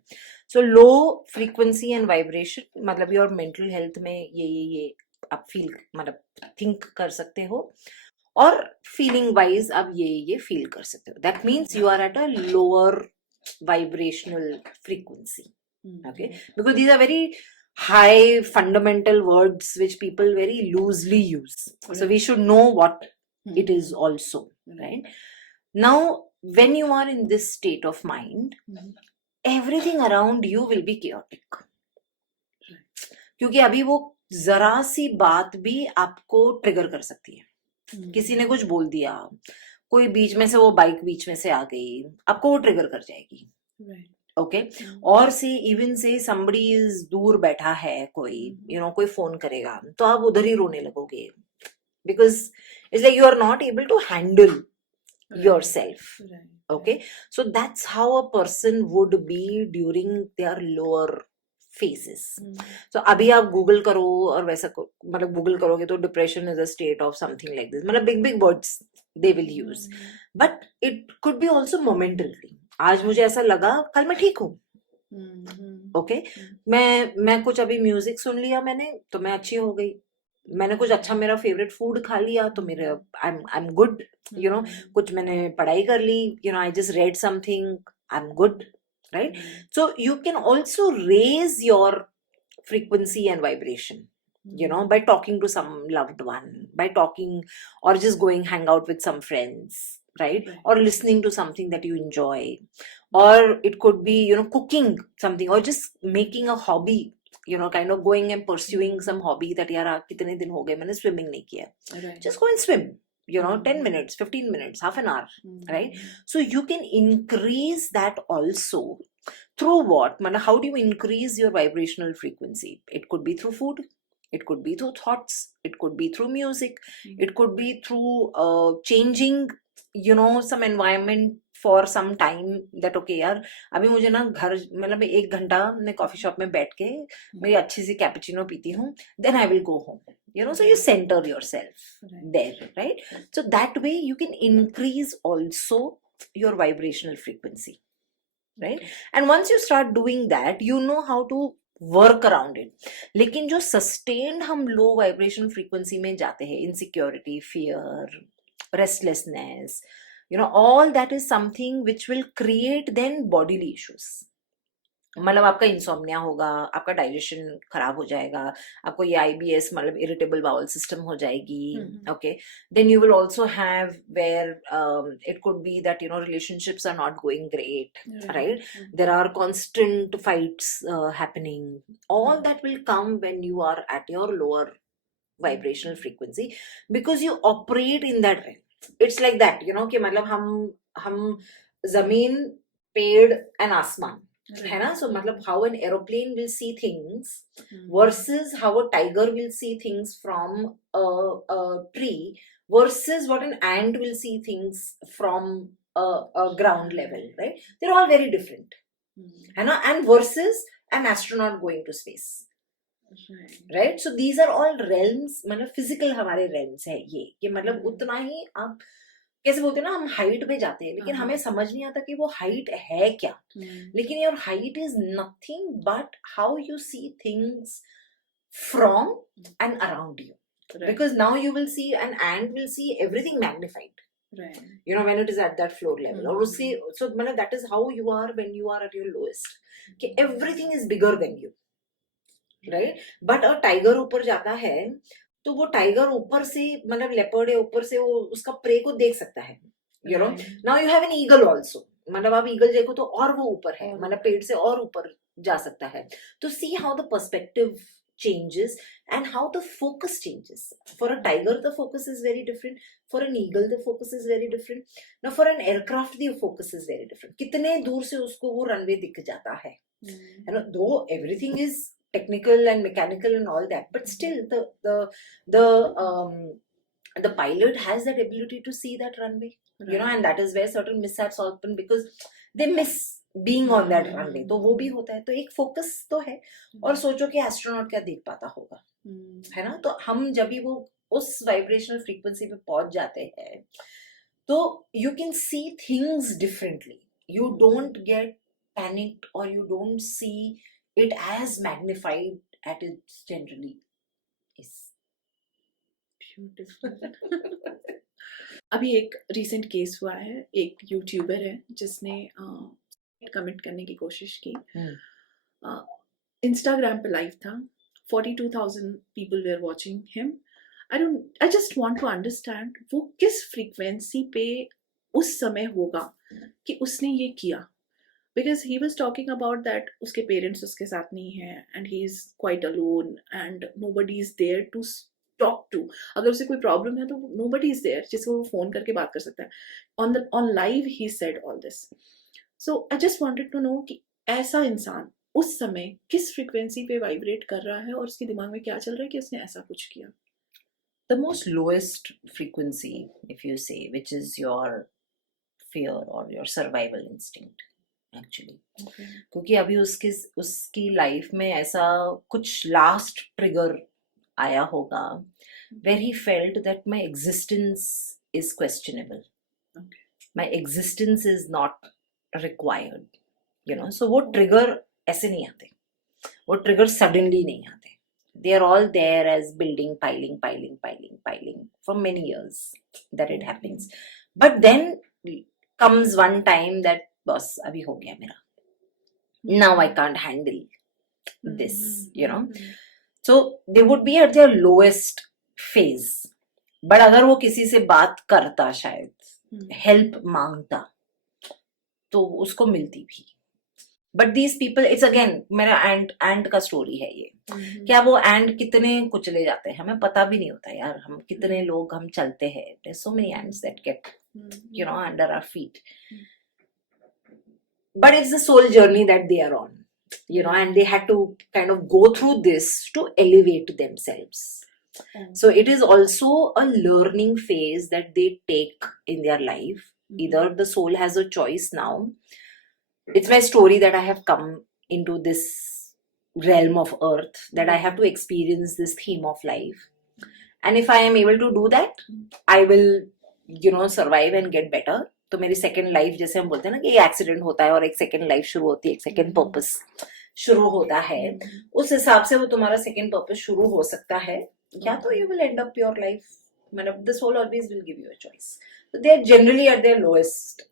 So low frequency and vibration मतलब your mental health में ये आप feel मतलब think कर सकते हो, और feeling wise आप ये feel कर सकते हो. That means you are at a lower vibrational frequency. Okay, because these are very high fundamental words which people very loosely use. So we should know what it is also, right? Now when you are in this state of mind, everything around you will be chaotic. क्योंकि अभी वो जरा सी बात भी आपको ट्रिगर कर सकती है. किसी ने कुछ बोल दिया, कोई बीच में से वो बाइक बीच में से आ गई, आपको वो ट्रिगर कर जाएगी. ओके, और से इवन से somebody is दूर बैठा है कोई, you know, कोई फोन करेगा तो आप उधर ही रोने लगोगे, because it's like you are not able to handle yourself. Okay, so that's how a person would be during their lower phases. So अभी आप गूगल करो और वैसा मतलब गूगल करोगे तो depression is a state of something like this, मतलब big big words they will use, but it could be also momentarily. आज मुझे ऐसा लगा, कल मैं ठीक हूँ. ओके, मैं कुछ अभी म्यूजिक सुन लिया मैंने तो मैं अच्छी हो गई. मैंने कुछ अच्छा मेरा फेवरेट फूड खा लिया तो मेरे I am good, you know. कुछ मैंने पढ़ाई कर ली, you know, I just read something, I am good, right? So you can also raise your frequency and vibration, you know, by talking to some loved one, by talking or just going hang out with some friends, right? Or listening to something that you enjoy, or it could be, you know, cooking something, or just making a hobby, you know, kind of going and pursuing some hobby that yaar kitne din ho gaye maine swimming nahi kiya, just go and swim, you know, 10 minutes, 15 minutes, half an hour, right? So you can increase that also through what? How do you increase your vibrational frequency? It could be through food, it could be through thoughts, it could be through music, it could be through changing, you know, some environment for some time. That okay यार अभी मुझे ना घर मतलब 1 घंटा मैं कॉफी शॉप में बैठ के मेरी अच्छी सी कैपुचिनो पीती हूँ, then I will go home, you know. So you center yourself there, right? So that way you can increase also your vibrational frequency, right? And once you start doing that, you know how to work around it. लेकिन जो sustained हम low vibration frequency में जाते हैं, insecurity, fear, restlessness, you know, all that is something which will create then bodily issues. मतलब आपका इंसोम्निया होगा, आपका डाइजेशन खराब हो जाएगा, आपको ये IBS मतलब इरिटेबल बाउल सिस्टम हो जाएगी. Okay, then you will also have where it could be that you know relationships are not going great, right? There are constant fights happening. All that will come when you are at your lower vibrational frequency, because you operate in that realm. It's like that, you know, कि मतलब हम जमीन, पेड़ and आसमान है ना. So मतलब how an aeroplane will see things versus how a tiger will see things from a tree versus what an ant will see things from a ground level, right? They're all very different, है ना. And versus an astronaut going to space, right? So these are all realms, मतलब physical हमारे realms है ये मतलब उतना ही आप कैसे बोलते हैं ना, हम हाइट पे जाते हैं लेकिन हाँ। हमें समझ नहीं आता कि वो हाइट है क्या. लेकिन your height is nothing but how you see things from and around you. Because now you will see an ant will see everything magnified, right. you know, when it is at that floor level. Mhm. Or उससे so मतलब that is how you are when you are at your lowest, कि everything is bigger than you, right? But a tiger ऊपर जाता है तो वो टाइगर ऊपर से मतलब लेपर्ड है ऊपर से वो उसका प्रे को देख सकता है, you know. Now you have an eagle also, मतलब आप ईगल देखो तो और वो ऊपर है, मतलब पेड़ से और ऊपर जा सकता है. तो see how the perspective changes and how the focus changes. For a tiger the focus is very different, for an eagle the focus is very different. Now for an aircraft the focus is very different. कितने दूर से उसको वो रनवे दिख जाता है, you know, though everything is technical and mechanical and all that, but still the pilot has that ability to see that runway, you know, and that is where certain mishaps happen because they miss being on that runway. तो वो भी होता है. तो एक फोकस तो है. और सोचो कि एस्ट्रोनॉट क्या देख पाता होगा, है ना. तो हम जब भी वो उस वाइब्रेशनल फ्रीक्वेंसी पे पहुंच जाते हैं तो you can see things differently. You don't get panicked और you don't see it as magnified as it generally is. अभी एक recent केस हुआ है, एक यूट्यूबर है जिसने कमिट करने की कोशिश की. इंस्टाग्राम पे लाइव था, 42,000 people were watching him. I just want to understand वो किस फ्रीक्वेंसी पे उस समय होगा कि उसने ये किया. Because he was talking about that उसके पेरेंट्स उसके साथ नहीं हैं and he is quite alone and nobody is there to talk to. अगर उसे कोई प्रॉब्लम है तो nobody is there जिसको वो फोन करके बात कर सकता है. On live he said all this. So I just wanted to know कि ऐसा इंसान उस समय किस फ्रीक्वेंसी पे वाइब्रेट कर रहा है और उसके दिमाग में क्या चल रहा है कि उसने ऐसा कुछ किया. The most lowest frequency, if you say, which is your fear or your survival instinct, actually. Okay. क्योंकि अभी उसकी लाइफ में ऐसा कुछ लास्ट ट्रिगर आया होगा where he felt that my existence is questionable. Okay. My existence is not required, you know. So वो ट्रिगर ऐसे नहीं आते, वो ट्रिगर सडनली नहीं आते. They are all there as building, piling for many years that it happens. But then comes one time that बस अभी हो गया मेरा. Now I can't handle this, you know. So they would be at their lowest phase. But अगर वो किसी से बात करता शायद हेल्प मांगता तो उसको मिलती भी. But these people, it's again मेरा एंट का स्टोरी है ये. क्या वो एंट कितने कुचले जाते हैं हमें पता भी नहीं होता यार. हम कितने लोग हम चलते हैं, so many ants that get you know under our feet, but it's the soul journey that they are on, you know, and they had to kind of go through this to elevate themselves. So it is also a learning phase that they take in their life. Either the soul has a choice now. It's my story that I have come into this realm of earth, that I have to experience this theme of life, and if I am able to do that, I will, you know, survive and get better. तो मेरी सेकेंड लाइफ, जैसे हम बोलते हैं ना कि एक्सीडेंट होता है और एक सेकेंड लाइफ शुरू होती है, एक सेकेंड पर्पस शुरू होता है, उस हिसाब से वो तुम्हारा सेकेंड पर्पस शुरू हो सकता है. या तो you will end up your life, मतलब the soul always will give you a choice. So they are generally at their lowest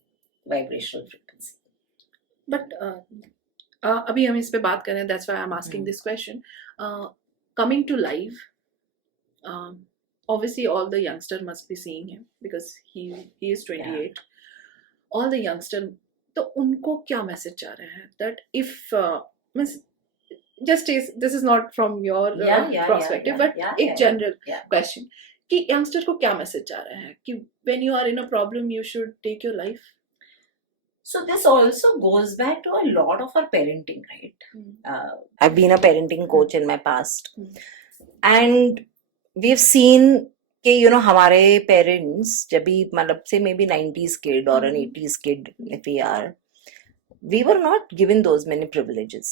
vibrational frequency. But अभी हम इस पे बात कर रहे हैं, that's why I'm asking this question. Coming to live, obviously all the youngster must be seeing him because he is 28. Yeah. All the youngster, तो उनको क्या मैसेज जा रहा है? That if means just this is not from your perspective, but एक general question कि youngster को क्या मैसेज जा रहा है कि when you are in a problem you should take your life? So this also goes back to a lot of our parenting, right? I've been a parenting coach in my past, and we've seen कि you know हमारे parents जब भी मतलब से maybe 90s kid or an 80s kid if we are, we were not given those many privileges,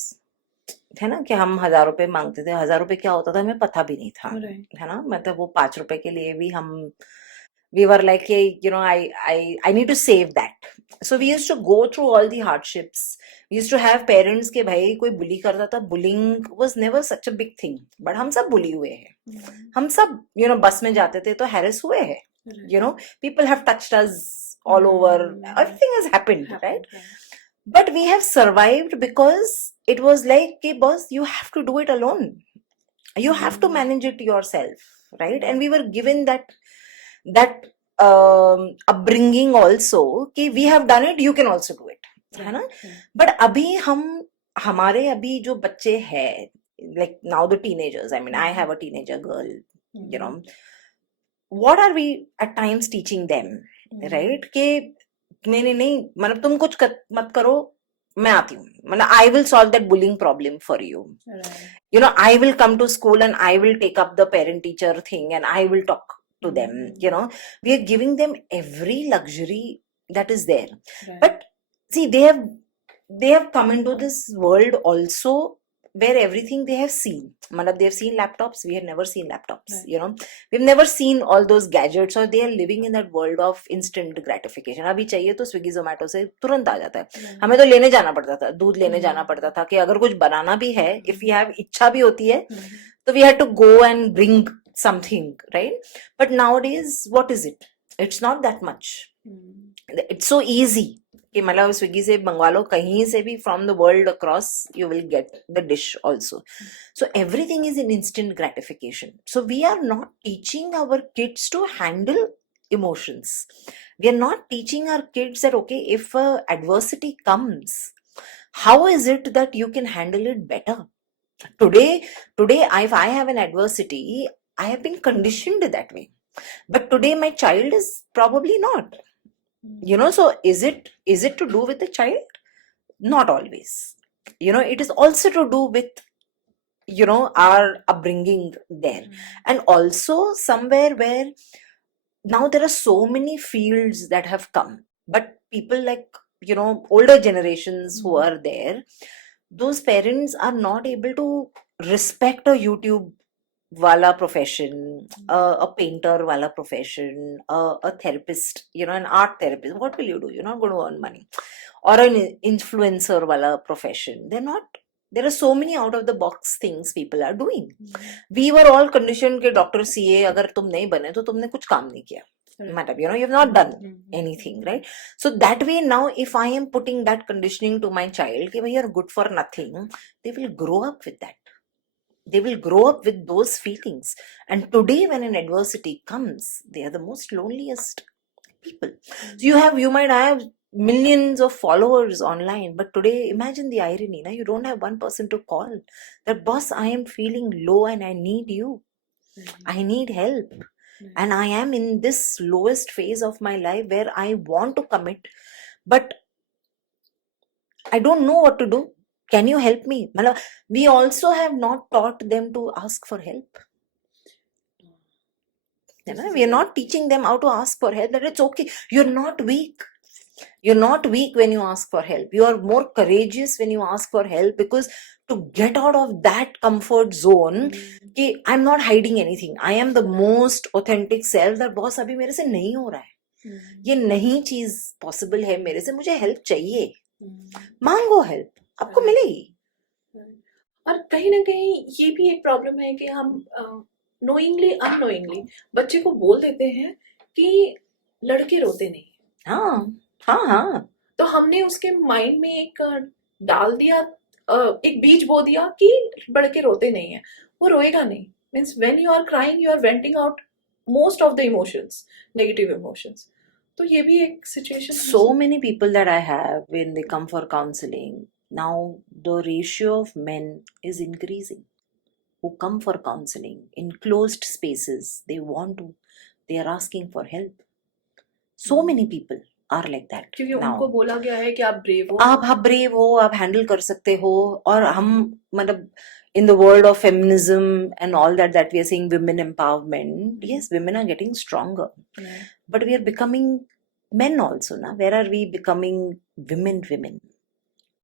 है ना. कि हम 1,000 रुपए मांगते थे, 1,000 रुपए क्या होता था हमें पता भी नहीं था, है ना. मतलब वो 5 रुपए के लिए भी हम we were like, hey, you know, I need to save that. So we used to go through all the hardships. We used to have parents के भाई कोई bully करता था. Bullying was never such a big thing. But हम सब bully हुए हैं. हम सब, you know, बस में जाते थे तो harass हुए हैं. You know, people have touched us all over. Everything has happened, right? But we have survived because it was like, hey, boss, you have to do it alone. You have to manage it yourself, right? And we were given that upbringing also कि we have done it, you can also do it, है ना? But अभी हमारे अभी जो बच्चे हैं, like now the teenagers, I mean, I have a teenager girl, you know, what are we at times teaching them, right? कि नहीं मतलब तुम कुछ मत करो, मैं आती हूँ, मतलब I will solve that bullying problem for you. You know, I will come to school and I will take up the parent-teacher thing and I will talk to them. You know, we are giving them every luxury that is there. But see, they have come into this world also where everything they have seen. Matlab, they have seen laptops. We have never seen laptops. You know, we've never seen all those gadgets, or they are living in that world of instant gratification. अभी चाहिए तो स्विगी जोमेटो से तुरंत आ जाता है. हमें तो लेने जाना पड़ता था, दूध लेने जाना पड़ता था कि अगर कुछ बनाना भी है, if we have इच्छा भी होती है, तो we had to go and bring something, right? But nowadays, what is it? It's not that much. It's so easy. कि मतलब स्विगी से मंगवा लो कहीं से भी, from the world across you will get the dish also. So everything is in instant gratification. So we are not teaching our kids to handle emotions. We are not teaching our kids that, okay, if adversity comes, how is it that you can handle it better? Today if I have an adversity, I have been conditioned that way. But today my child is probably not. You know, so is it to do with the child? Not always. You know, it is also to do with, you know, our upbringing there. And also somewhere where now there are so many fields that have come, but people like, you know, older generations who are there, those parents are not able to respect a YouTube wala profession, a painter wala profession, a therapist, you know, an art therapist. What will you do? You're not going to earn money. Or an influencer wala profession. There are so many out of the box things people are doing. We were all conditioned कि डॉक्टर CA अगर तुम नहीं बने तो तुमने कुछ काम नहीं किया. Matter, you know, you've not done anything, right? So that way now, if I am putting that conditioning to my child, कि भाई you're good for nothing, they will grow up with that. They will grow up with those feelings. And today when an adversity comes, they are the most loneliest people. So you might have millions of followers online, but today imagine the irony, na? You don't have one person to call that, boss, I am feeling low and I need you. I need help. And I am in this lowest phase of my life where I want to commit, but I don't know what to do. Can you help me? We also have not taught them to ask for help. We are not teaching them how to ask for help, that it's okay. You're not weak. You're not weak when you ask for help. You are more courageous when you ask for help, because to get out of that comfort zone, कि I'm not hiding anything. I am the most authentic self, that boss अभी मेरे से नहीं हो रहा है. ये नई चीज possible है मेरे से, मुझे help चाहिए. मांगो help, आपको मिलेगी. और कहीं ना कहीं ये भी एक प्रॉब्लम है कि हम नोइंगली अननोइंगली बच्चे को बोल देते हैं कि लड़के रोते नहीं. हाँ. तो हमने उसके माइंड में एक डाल दिया, एक बीज बो दिया कि लड़के रोते नहीं है, वो रोएगा नहीं. Means when you are crying, you are venting out most of the emotions, negative emotions. तो ये भी एक situation. So many people that I have, when they come for counseling, now the ratio of men is increasing who come for counseling in closed spaces. They are asking for help. So many people are like that. क्योंकि उनको बोला गया है कि आप ब्रेव हो, आप ब्रेव हो, आप हैंडल कर सकते हो. और हम मतलब in the world of feminism and all that we are seeing, women empowerment, yes, women are getting stronger. But we are becoming men also, na? Where are we becoming women?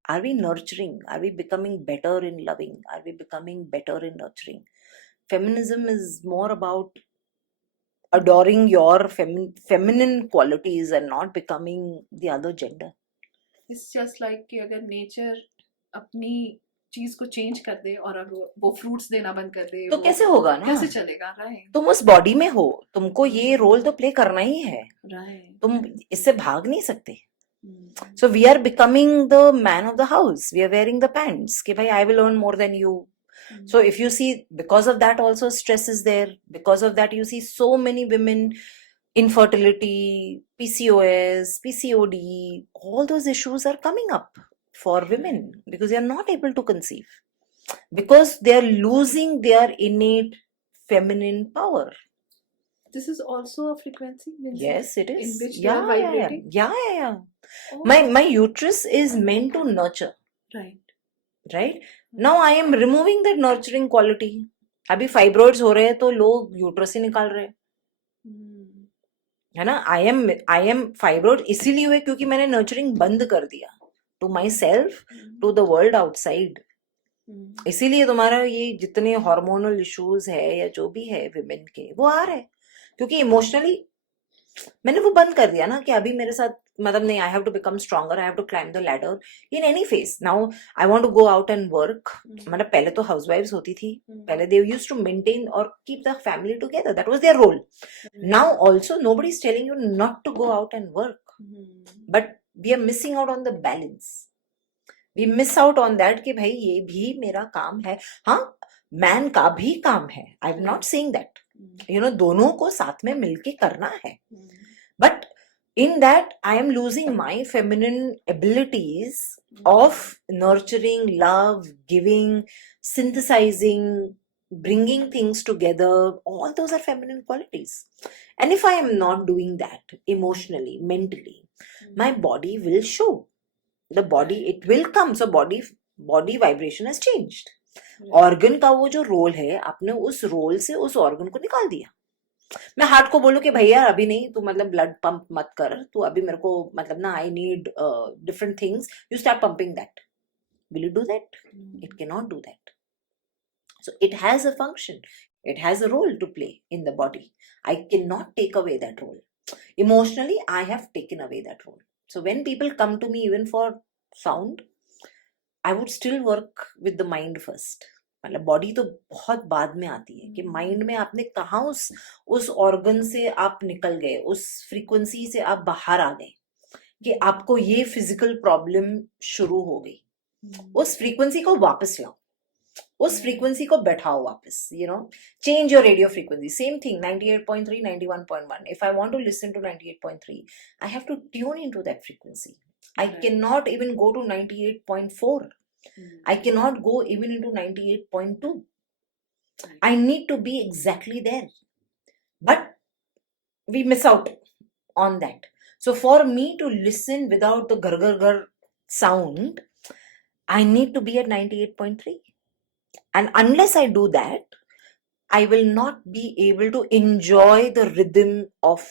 Are we nurturing? Are we becoming better in loving? Are we becoming better in nurturing? Feminism is more about adoring your feminine qualities and not becoming the other gender. It's just like कि अगर nature अपनी चीज को चेंज कर दे और अगर वो फ्रूट्स देना बंद कर दे तो वो कैसे होगा ना? कैसे चलेगा? राइट तुम उस बॉडी में हो, तुमको ये रोल तो प्ले करना ही है, राइट तुम इससे भाग नहीं सकते. So we are becoming the man of the house. We are wearing the pants. कि भाई I will earn more than you. So if you see, because of that also stress is there. Because of that you see so many women, infertility, PCOS, PCOD, all those issues are coming up for women because they are not able to conceive. Because they are losing their innate feminine power. This is also a frequency, means Yes, it in is. which they are vibrating. Yeah. Oh, My uterus is meant to nurture. right. Now I am removing that nurturing quality. अभी फाइब्रॉइड्स हो रहे हैं तो लोग यूट्रस ही निकाल रहे हैं, है ना? आई एम फाइब्रॉइड इसीलिए हुए क्योंकि मैंने नर्चरिंग बंद कर दिया to my self, to the world outside. इसीलिए तुम्हारा ये जितने हार्मोनल इश्यूज है या जो भी है विमेन के वो आ रहे हैं, क्योंकि इमोशनली मैंने वो बंद कर दिया ना कि अभी मेरे साथ मतलब नहीं, I have to become stronger, I have to climb the ladder in any face. Now I want to go out and work. मतलब पहले तो हाउसवाइफ्स होती थी, पहले दे यूज्ड टू मेंटेन और keep the family together, that was their role. Now also nobody is telling you not to go out and work, but we are missing out on the balance. We miss out on that कि भाई ये भी मेरा काम है. हाँ, मैन का भी काम है, I am not saying that, you no, दोनों को साथ में मिलके करना है. But in that, I am losing my feminine abilities of nurturing, love, giving, synthesizing, bringing things together. All those are feminine qualities. And if I am not doing that emotionally, mentally, my body will show. The body, it will come. So body vibration has changed. Organ का वो जो रोल है, आपने उस रोल से उस ऑर्गन को निकाल दिया. मैं हार्ट को बोलूं कि भैया अभी नहीं, तू मतलब ब्लड पंप मत कर, तू अभी मेरे को मतलब ना I need different things, you start pumping that. Will you do that? It can not do that. So it has a function, it has a role to play in the body. I can not take away that role. Emotionally I have taken away that role. So when people come to me even for sound, I would still work with the mind first. मतलब बॉडी तो बहुत बाद में आती है कि माइंड में आपने कहाँ उस ऑर्गन से आप निकल गए, उस फ्रीक्वेंसी से आप बाहर आ गए कि आपको ये फिजिकल प्रॉब्लम शुरू हो गई. उस फ्रीक्वेंसी को वापस लाओ, उस फ्रीक्वेंसी को बैठाओ वापस, you know, change your radio frequency. Same thing 98.3, 91.1. If I want to listen to 98.3, I have to tune into that frequency. I can not even go to 98.4. I cannot go even into 98.2. I need to be exactly there. But we miss out on that. So for me to listen without the gar gar gar sound, I need to be at 98.3. And unless I do that, I will not be able to enjoy the rhythm of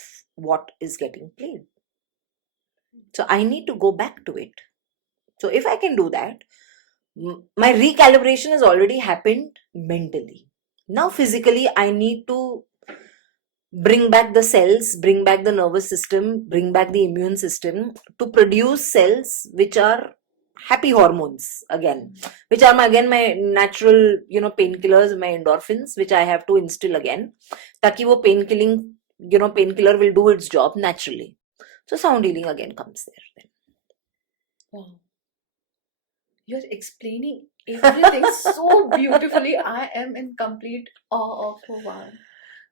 what is getting played. So I need to go back to it. So if I can do that, my recalibration has already happened mentally. Now physically I need to bring back the cells, bring back the nervous system, bring back the immune system to produce cells which are happy hormones again, which are my natural, you know, painkillers, my endorphins, which I have to instill again, taki wo painkiller will do its job naturally. So sound healing again comes there then. Wow. You're explaining everything so beautifully. I am in complete awe of wow.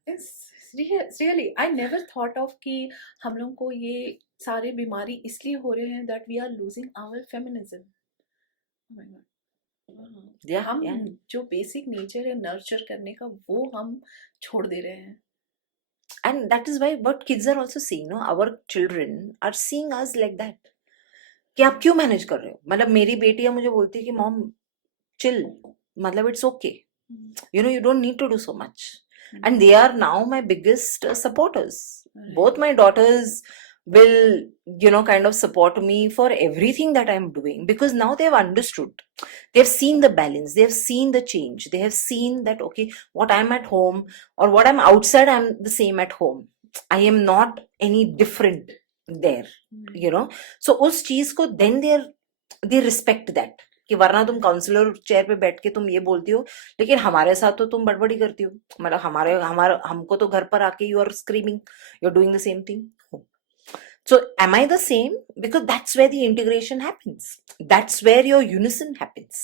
It's really, I never thought of कि हम लोग को ये सारे बीमारी इसलिए हो रहे हैं that we are losing our feminism. Oh my God. Wow. Yeah, हम yeah. जो basic nature है nurture करने का वो हम छोड़ दे रहे हैं. And that is why what kids are also seeing, no, our children are seeing us like that. कि आप क्यों मैनेज कर रहे हो? मतलब मेरी बेटियां मुझे बोलती है कि मॉम चिल, मतलब it's okay, you know, you don't need to do so much. And they are now my biggest supporters. Both my daughters will, you know, kind of support me for everything that I'm doing, because now they've understood, they've seen the balance, they've seen the change, they have seen that okay, what I'm at home or what I'm outside, I'm the same at home, I am not any different there, you know. So उस चीज को then they respect that, कि वरना तुम काउंसलर चेयर पे बैठ के तुम ये बोलती हो, लेकिन हमारे साथ तो तुम बड़बड़ी करती हो, मतलब हमको तो घर पर आके you are screaming, you are doing the same thing. So am I the same? Because that's where the integration happens. That's where your unison happens.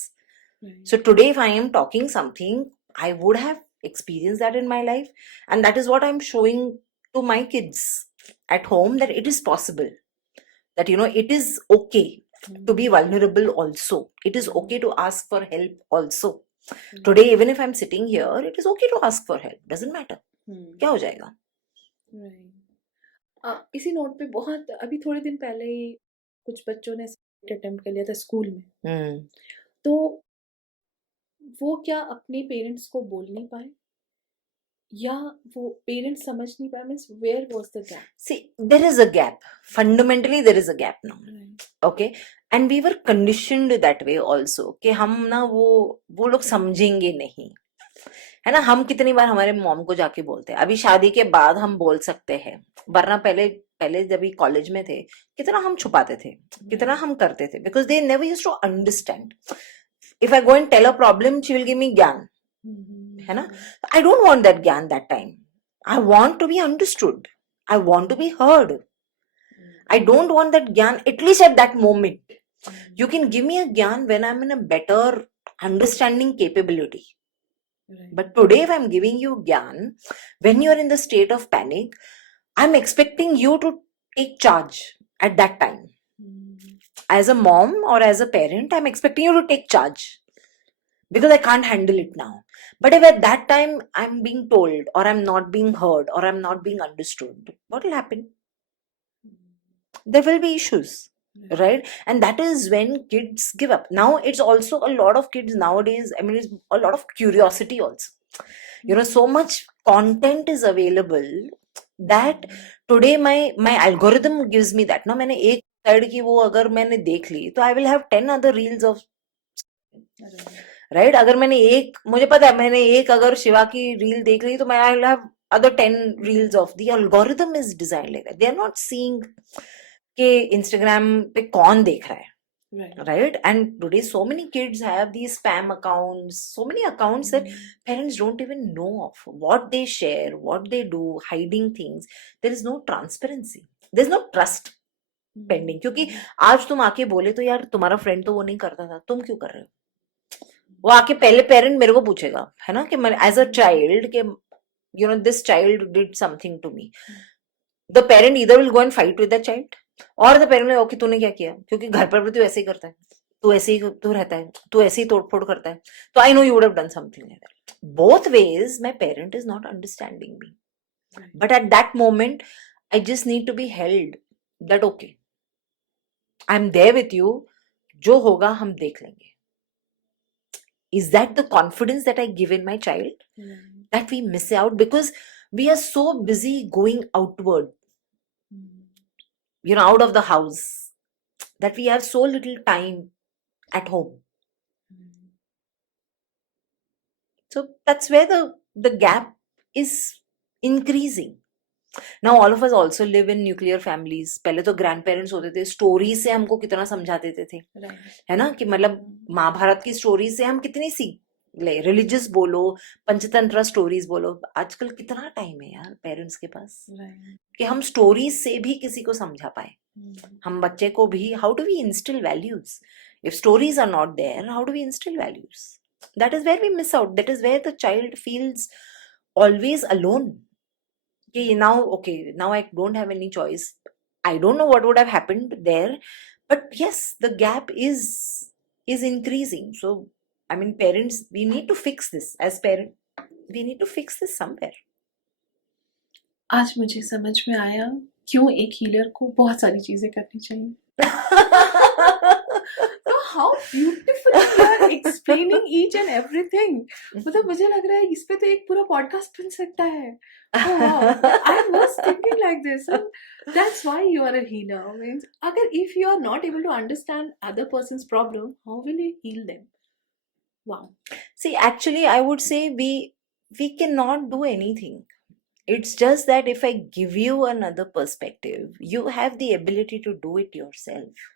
So today if I am talking something, I would have experienced that in my life, and that is what I'm showing to my kids at home, that it is possible, that you know, it is okay to be vulnerable also, it is okay to ask for help also. Today even if I'm sitting here, it is okay to ask for help, doesn't matter क्या हो जाएगा. इसी नोट पे बहुत अभी थोड़े दिन पहले ही कुछ बच्चों ने अटेम्प्ट कर लिया था स्कूल में, तो वो क्या अपने पेरेंट्स को बोल नहीं पाए, या वो पेरेंट्स समझ नहीं पाए, means where was the gap? See, there is a gap, fundamentally there is a gap now, okay, and we were conditioned that way also, कि हम ना वो लोग समझेंगे नहीं, है ना. हम कितनी बार हमारे मॉम को जाके बोलते हैं, अभी शादी के बाद हम बोल सकते हैं, वरना पहले जब भी कॉलेज में थे कितना हम छुपाते थे, कितना हम करते थे, because they never used to understand. If I go and tell a problem, she will give me gyan, है ना. I don't want that gyan that time, I want to be understood, I want to be heard, I don't want that gyan, at least at that moment. You can give me a gyan when I'm in a better understanding capability. But today, if I'm giving you gyan, when you're in the state of panic, I'm expecting you to take charge at that time. As a mom or as a parent, I'm expecting you to take charge, because I can't handle it now. But if at that time I'm being told, or I'm not being heard, or I'm not being understood, what will happen? There will be issues, right? And that is when kids give up. Now it's also a lot of kids nowadays, I mean, it's a lot of curiosity also, you know, so much content is available that today my algorithm gives me that. ना मैंने एक साइड की वो अगर मैंने देख ली, तो I will have 10 other reels of, right? अगर मुझे पता है मैंने एक अगर शिवा की रील देख ली, तो मैं I will have other 10 reels of. The algorithm is designed like that. They are not seeing कि Instagram पे कौन देख रहा है, right? And today so many kids have these spam accounts, so many accounts that parents don't even know of, what they share, what they do, hiding things. There is no transparency, there's no trust pending, क्योंकि आज तुम आके बोले तो यार तुम्हारा फ्रेंड तो वो नहीं करता था, तुम क्यों कर रहे हो, वो आके पहले पेरेंट मेरे को पूछेगा, है ना, कि एज अ चाइल्ड कि you know, this child did something to me. The parent either will go and fight with the child, और द पेरेंट ओके तूने क्या किया, क्योंकि घर पर भी तू ऐसे ही करता है, तू ऐसे ही तू रहता है, तू ऐसे ही तोड़फोड़ करता है, तो I know you would have done something like that. Both ways my parent is not understanding me, but at that moment I just need to be held, that okay I am there with you, जो होगा हम देख लेंगे. Is that the confidence that I give in my child? That we miss out because we are so busy going outward, you know, out of the house, that we have so little time at home. So that's where the gap is increasing. Now all of us also live in nuclear families. पहले तो grandparents होते थे, स्टोरी से हमको कितना समझा देते थे, है ना, कि मतलब महाभारत की स्टोरी से हम कितनी सीख ले, रिलीजियस बोलो, पंचतंत्र स्टोरीज बोलो. आजकल कितना टाइम है यार पेरेंट्स के पास कि हम स्टोरीज से भी किसी को समझा पाए. हम बच्चे को भी, how do we instill values? If stories are not there, how do we instill values? That is where we miss out. That is where the child feels always alone. Now, okay, now I don't have any choice. I don't know what would have happened there, but yes, the gap is increasing. So, I mean, parents, we need to fix this. As parents, we need to fix this somewhere. आज मुझे समझ में आया क्यों एक हीलर को बहुत सारी चीजें करनी चाहिए. तो how beautifully you are explaining each and everything. मतलब मुझे लग रहा है इस पे तो एक पूरा पॉडकास्ट बन सकता है. Oh wow, I was thinking like this. And that's why you are a healer. Means अगर if you are not able to understand other person's problem, how will you heal them? Wow. See, actually, I would say we cannot do anything. It's just that if I give you another perspective, you have the ability to do it yourself.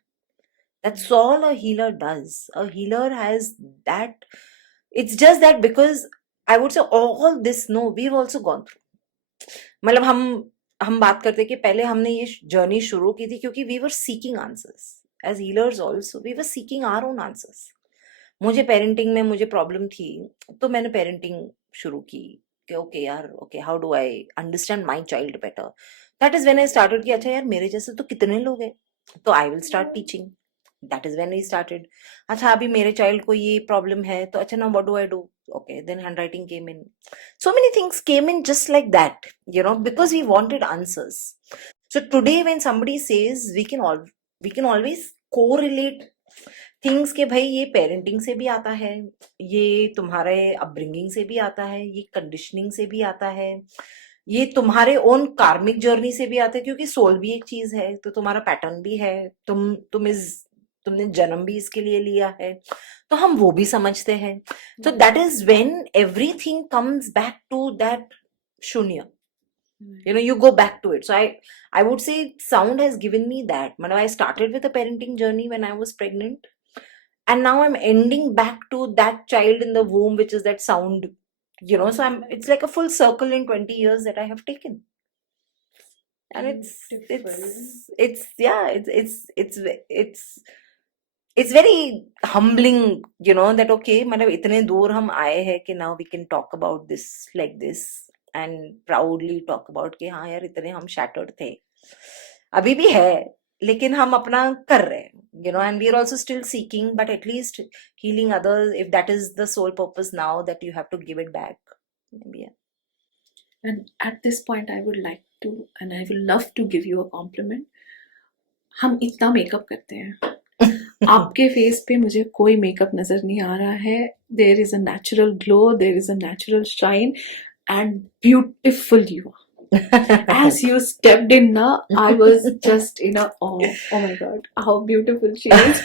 That's all a healer does. A healer has that. It's just that because I would say all this, no, we've also gone through. मतलब हम बात करते कि पहले हमने ये जर्नी शुरू की थी क्योंकि we were seeking answers. As healers also, we were seeking our own answers. मुझे पेरेंटिंग में मुझे प्रॉब्लम थी तो मैंने पेरेंटिंग शुरू की कि ओके यार, okay how do I understand my child better. That is when I started कि अच्छा यार मेरे जैसे तो कितने लोग हैं, तो I will start teaching. That is when I started. अच्छा अभी मेरे चाइल्ड को ये प्रॉब्लम है तो अच्छा ना what do I do. Okay, then handwriting came in. So many things came in just like that, because we wanted answers. So today when somebody says we can always correlate things के भाई ये पेरेंटिंग से भी आता है, ये तुम्हारे अपब्रिंगिंग से भी आता है, ये कंडीशनिंग से भी आता है, ये तुम्हारे ओन कार्मिक जर्नी से भी आता है क्योंकि सोल भी एक चीज है तो तुम्हारा पैटर्न भी है, तुमने जन्म भी इसके लिए लिया है, तो हम वो भी समझते हैं. तो that is when everything comes back to that shunya. You go back to it. So I would say sound has given me that. I started with a parenting journey when I was pregnant, and now I'm ending back to that child in the womb, which is that sound. So it's like a full circle in 20 years that I have taken, and it's very humbling, that okay, इतने दूर हम आए हैं कि now we can talk about this like this and proudly talk about कि हाँ यार इतने हम shattered थे, अभी भी है लेकिन हम अपना कर रहे हैं, and we are also still seeking, but at least healing others, if that is the sole purpose now that you have to give it back, maybe. Yeah. And at this point I would like to, and I will love to give you a compliment. हम इतना मेकअप करते हैं आपके फेस पे मुझे कोई मेकअप नजर नहीं आ रहा है. There is a natural glow, there is a natural shine, and beautiful you are. As you stepped in now, I was just in a awe. Oh my god, how beautiful she is.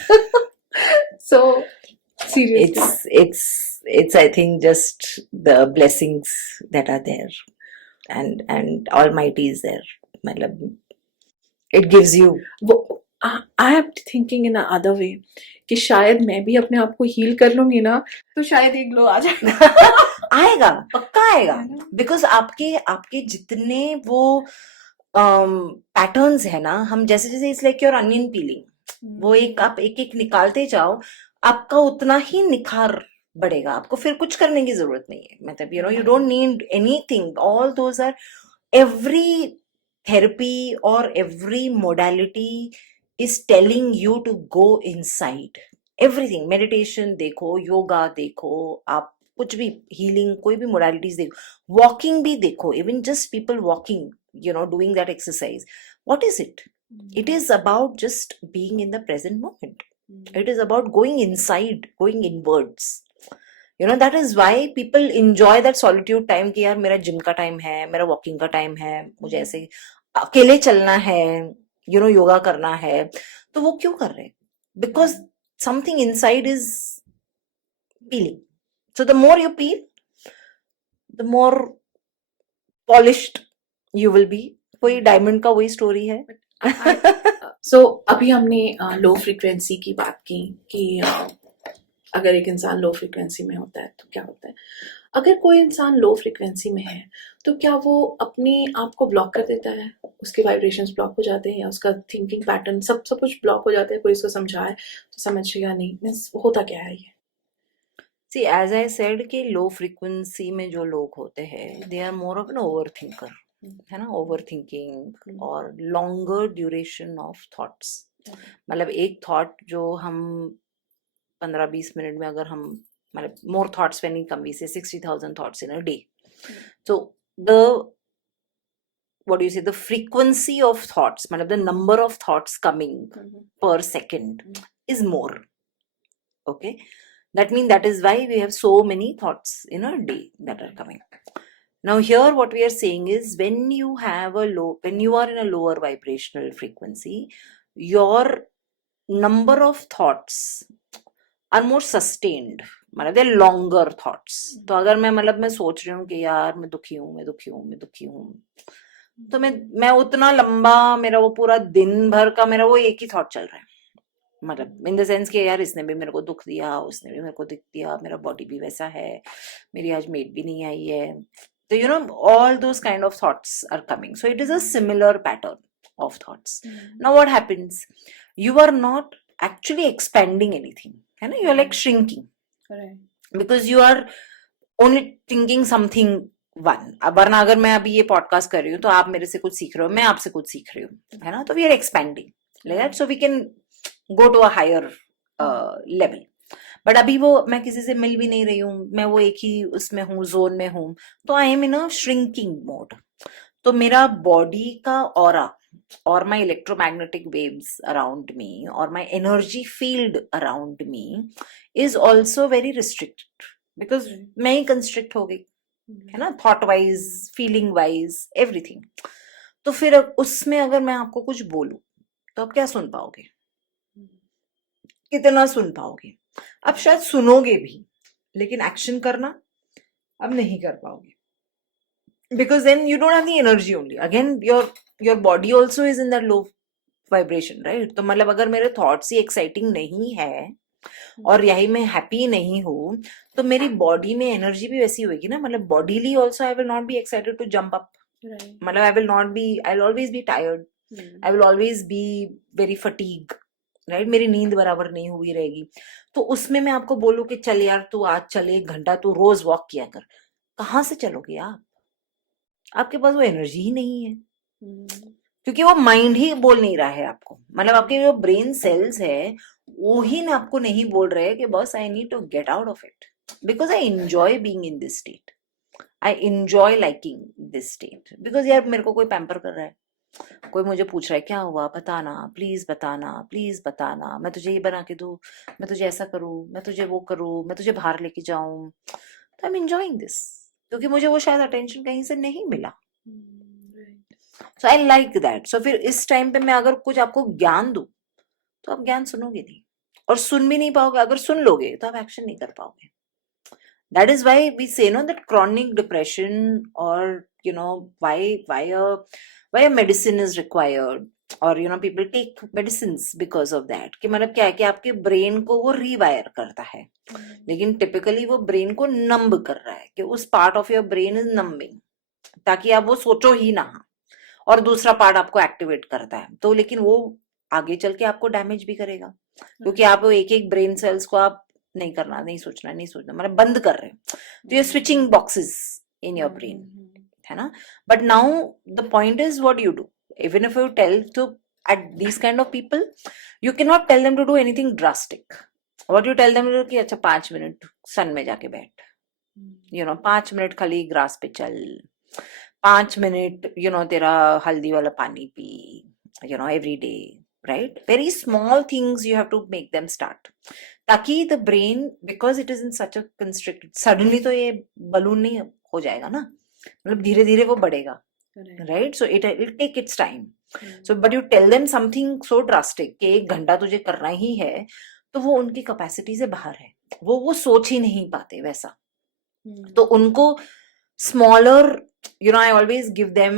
So seriously, it's I think just the blessings that are there, and Almighty is there. It gives you. I am thinking in another way कि शायद मैं भी अपने आप को हील कर लूंगी ना तो शायद एक ग्लो आ जाएगा. आएगा, पक्का आएगा. बिकॉज आपके जितने वो पैटर्न्स है ना, हम जैसे it's like your onion piling, वो आप एक निकालते जाओ, आपका उतना ही निखार बढ़ेगा. आपको फिर कुछ करने की जरूरत नहीं है. मतलब you don't need anything. All those are, every therapy और every modality is telling you to go inside. Everything, meditation देखो, योगा देखो, आप कुछ भी, हीलिंग, कोई भी मोडालिटीज देखो, वॉकिंग भी देखो, even just people walking, doing that exercise. What is it? It is about just being in the present moment. It is about going inside, going inwards. That is why people enjoy that solitude time कि यार मेरा जिम का टाइम है, मेरा वॉकिंग का टाइम है, मुझे ऐसे अकेले चलना है, योगा करना है. तो वो क्यों कर रहे हैं? Because something inside is peeling. So the more you peel, the more polished you will be. कोई डायमंड का वही स्टोरी है. So अभी हमने लो फ्रीक्वेंसी की बात की कि अगर एक इंसान लो फ्रीक्वेंसी में होता है तो क्या होता है. अगर कोई इंसान लो फ्रीक्वेंसी में है तो क्या वो अपने आप को ब्लॉक कर देता है, उसके वाइब्रेशंस ब्लॉक हो जाते हैं, या उसका थिंकिंग पैटर्न सब कुछ ब्लॉक हो जाता है? कोई इसको समझाए तो समझेगा नहीं. मीन्स होता क्या है ये? See, as I said कि लो फ्रीक्वेंसी में जो लोग होते हैं, they are more of an overthinker, है ना. ओवर थिंकिंग और लॉन्गर ड्यूरेशन ऑफ थॉट्स. मतलब एक थॉट जो हम 15-20 मिनट में अगर हम, मतलब more thoughts when we come, we say 60,000 thoughts in a day. So the what do you say, the frequency of thoughts, मतलब the number of thoughts coming per second is more. Okay, that means that is why we have so many thoughts in a day that are coming. Now here what we are saying is when you are in a lower vibrational frequency, your number of thoughts are more sustained, मतलब they're longer thoughts. तो अगर मैं सोच रही हूँ कि यार मैं दुखी हूँ, तो मैं उतना लंबा, मेरा वो पूरा दिन भर का मेरा वो एक ही थॉट चल रहा है, मतलब इन द सेंस कि यार इसने भी मेरे को दुख दिया, उसने भी मेरे को दुख दिया, मेरा बॉडी भी वैसा है, मेरी आज मेट भी नहीं आई है. तो you know all those kind of thoughts are coming. So it is a similar pattern of thoughts. Now what happens, you are not actually expanding anything, है ना, you are like shrinking, because you are only thinking something one. वरना अगर मैं अभी ये पॉडकास्ट कर रही हूँ तो आप मेरे से कुछ सीख रहे हो, मैं आपसे कुछ सीख रही हूँ, है ना, तो we are expanding like that, so we can go to a higher level. But अभी वो मैं किसी से मिल भी नहीं रही हूँ, मैं वो एक ही उसमें हूँ, जोन में हूँ, तो I am in a shrinking mode. तो मेरा बॉडी का ऑरा और माई इलेक्ट्रोमैग्नेटिक वेव्स अराउंड मी और my energy field around me is also very restricted, because मैं ही कंस्ट्रिक्ट हो गई, है ना, thought wise, feeling wise, everything. तो फिर उसमें अगर मैं आपको कुछ बोलूं तो आप क्या सुन पाओगे, कितना सुन पाओगे? अब शायद सुनोगे भी, लेकिन एक्शन करना अब नहीं कर पाओगे, because then you don't have the energy only. Again, your body also is in that low vibration, right? तो मतलब अगर मेरे thoughts ही exciting नहीं है और यही मैं happy नहीं हूँ, तो मेरी body में energy भी वैसी होगी ना, मतलब bodily also I will not be excited to jump up. मतलब I'll always be tired. I will always be very fatigued. Right, मेरी नींद बराबर नहीं हुई रहेगी. तो उसमें मैं आपको बोलूं कि चल यार तू आज चल 1 घंटा तू रोज वॉक किया कर, कहाँ से चलोगे आप? आपके पास वो एनर्जी ही नहीं है, क्योंकि वो माइंड ही बोल नहीं रहा है आपको. मतलब आपके जो ब्रेन सेल्स है वो ही ना आपको नहीं बोल रहे कि बस I need to get out of it, because I enjoy being in this state, I enjoy liking this state. Because यार मेरे को कोई पैम्पर कर रहा है, कोई मुझे पूछ रहा है क्या हुआ, बताना प्लीज, बताना प्लीज, बताना, मैं तुझे ये बना के दूं, मैं तुझे ऐसा करूं, मैं तुझे वो करूं, मैं तुझे बाहर लेके जाऊं. तो आई एम एंजॉयिंग दिस, क्योंकि मुझे वो शायद अटेंशन कहीं से नहीं मिला. सो आई लाइक दैट. सो फिर इस टाइम पे मैं अगर कुछ आपको ज्ञान दूं तो आप ज्ञान सुनोगे नहीं, और सुन भी नहीं पाओगे. अगर सुन लोगे तो आप एक्शन नहीं कर पाओगे. That is why we say that chronic depression, or why a medicine is required, or people take medicines because of that. कि मतलब क्या है कि आपके ब्रेन को वो रीवायर करता है, लेकिन टिपिकली वो ब्रेन को नंब कर रहा है, कि उस part of your brain is numbing, ताकि आप वो सोचो ही ना, और दूसरा पार्ट आपको एक्टिवेट करता है. तो लेकिन वो आगे चल के आपको डैमेज भी करेगा, क्योंकि आप वो एक ब्रेन सेल्स को आप नहीं करना, नहीं सोचना, मतलब बंद कर रहे हैं. तो ये switching boxes in your brain, है ना. But now the point is what you do. Even if you tell to at these kind of people, you can not tell them to do anything drastic. What you tell them to, कि अच्छा 5 मिनट सन में जाके बैठ, 5 मिनट खाली ग्रास पे चल, 5 मिनट तेरा हल्दी वाला पानी P, every day, right? Very small things you have to make them start, ताकि the brain, because it is in such a constricted, suddenly तो ये balloon नहीं हो जाएगा ना, मतलब धीरे धीरे वो बढ़ेगा, right? So it will take its time. So but you tell them something so drastic कि 1 घंटा तुझे करना ही है, तो वो उनकी कैपेसिटी से बाहर है, वो सोच ही नहीं पाते वैसा. तो उनको smaller, I always give them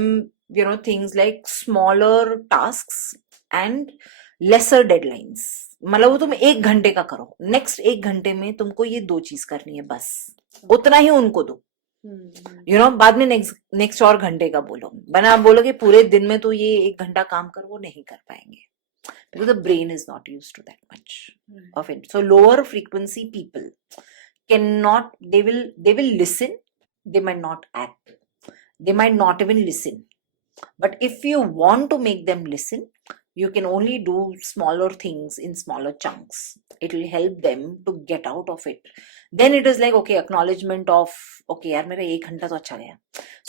things like smaller tasks and lesser deadlines. मतलब वो तुम 1 घंटे का करो, नेक्स्ट 1 घंटे में तुमको ये 2 चीज करनी है, बस उतना ही उनको दो. बाद में नेक्स्ट और घंटे का बोलो, बना बोलोगे पूरे दिन में तो ये 1 घंटा काम कर, वो नहीं कर पाएंगे, because the brain is not used to that much of it. So lower frequency people cannot, they will listen, they might not act, they might not even listen. But if you want to make them listen, you can only do smaller things in smaller chunks. It will help them to get out of it. Then it is like, okay, acknowledgement of, okay यार मेरा 1 घंटा तो अच्छा गया,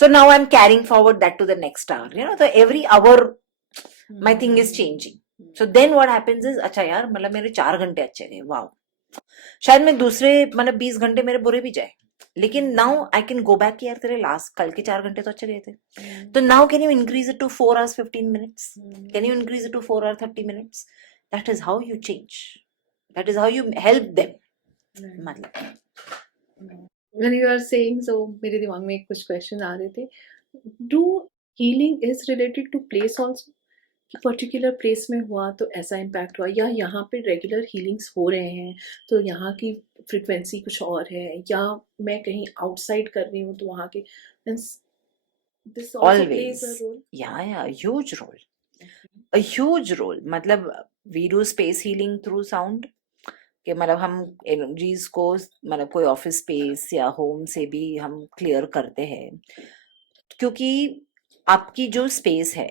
so now I'm carrying forward that to the next hour. So every hour my thing is changing. So then what happens is, अच्छा यार मतलब मेरे 4 घंटे अच्छे गए, wow. शायद मैं दूसरे मतलब 20 घंटे मेरे बुरे भी जाए, लेकिन now I can go back कि यार तेरे लास्ट कल के 4 घंटे तो अच्छे गए थे, तो now can you increase it to 4 hours 15 minutes, can you increase it to 4 hours 30 minutes? That is how you change, that is how you help them. मतलब When you are saying, so मेरे दिमाग में कुछ क्वेश्चन आ रहे थे. Do healing is related to place also? कि पर्टिकुलर प्लेस में हुआ तो ऐसा इम्पैक्ट हुआ, या यहाँ पे रेगुलर हीलिंग्स हो रहे हैं तो यहाँ की फ्रिक्वेंसी कुछ और है, या मैं कहीं आउटसाइड कर रही हूँ तो वहाँ के this also plays a always, role. yeah, huge role, a huge role. मतलब we do space healing through sound, कि मतलब हम एनर्जीज को मतलब कोई ऑफिस स्पेस या होम से भी हम क्लियर करते हैं, क्योंकि आपकी जो स्पेस है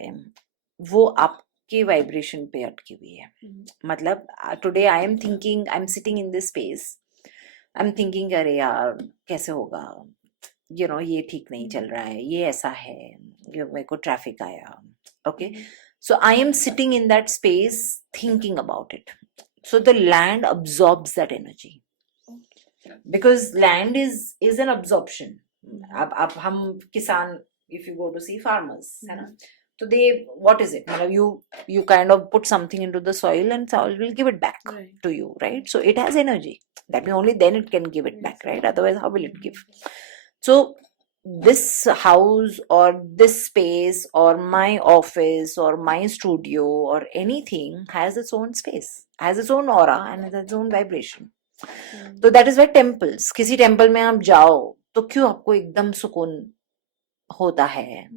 वो आपके वाइब्रेशन पे अटकी हुई है। मतलब today I am thinking, I am sitting in this space, I am thinking अरे यार कैसे होगा, यू नो ये ठीक नहीं चल रहा है, ये ऐसा है, मेरे को ट्रैफिक आया, okay, so I am sitting in that space thinking about it. So the land absorbs that energy, because land is an absorption. अब हम किसान, if you go to see farmers, है ना, तो they, what is it, मतलब you kind of put something into the soil and soil will give it back Right. to you, right? So it has energy, that means only then it can give it back, right? Otherwise how will it give? So this house or this space or my office or my studio or anything has its own space, has its own aura and its own vibration. तो that is why temples, किसी टेम्पल में आप जाओ तो क्यों आपको एकदम सुकून होता है,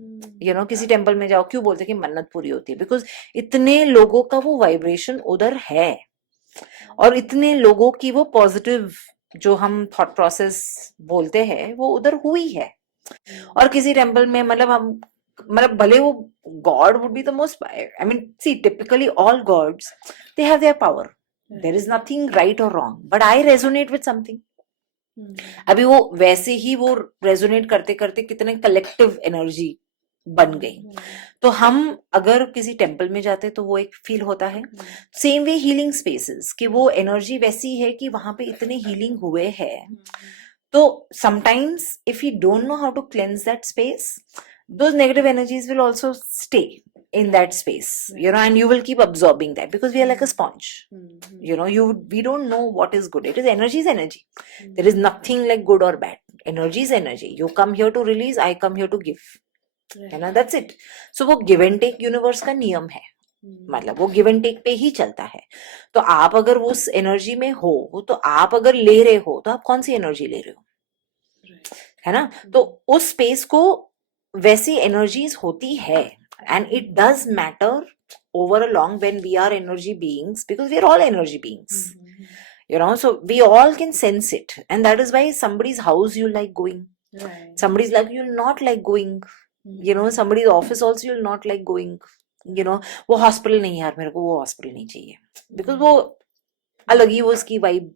यू नो, किसी टेम्पल में जाओ क्यों बोलते हैं कि मन्नत पूरी होती है, बिकॉज इतने लोगों का वो वाइब्रेशन उधर है और इतने लोगों की वो पॉजिटिव जो हम थॉट प्रोसेस बोलते हैं वो उधर हुई है। और किसी टेम्पल में मतलब हम मतलब भले वो god would be the most, I mean see typically all gods they have their power, there is nothing right और wrong, but I resonate with something. अभी वो वैसे ही वो रेजोनेट करते करते कितने कलेक्टिव एनर्जी बन गई, तो हम अगर किसी टेम्पल में जाते तो वो एक फील होता है। सेम वे हीलिंग स्पेसेस कि वो एनर्जी वैसी है कि वहां पे इतने हीलिंग हुए हैं, तो sometimes if you don't know how to cleanse that space, those negative energies will also stay in that space, you know, and you will keep absorbing that, because we are like a sponge, you know, we don't know what is good. It is energy, is energy. There is nothing like good or bad. Energy is energy. You come here to release, I come here to give, है ना, that's it. So वो give and take universe का नियम है, मतलब वो गिव एंड टेक पे ही चलता है। तो आप अगर उस एनर्जी में हो, तो आप अगर ले रहे हो तो आप कौन सी एनर्जी ले रहे हो, है ना, तो उस स्पेस को वैसी एनर्जीज होती है, and it does matter over a long when we are energy beings, because we are all energy beings, you know, so we all can sense it, and that is why somebody's house you like going, somebody's like you'll not like going, you know, somebody's office also you'll not like going, you know, वो हॉस्पिटल नहीं यार, मेरे को वो हॉस्पिटल नहीं चाहिए, बिकॉज वो अलग ही वो उसकी वाइब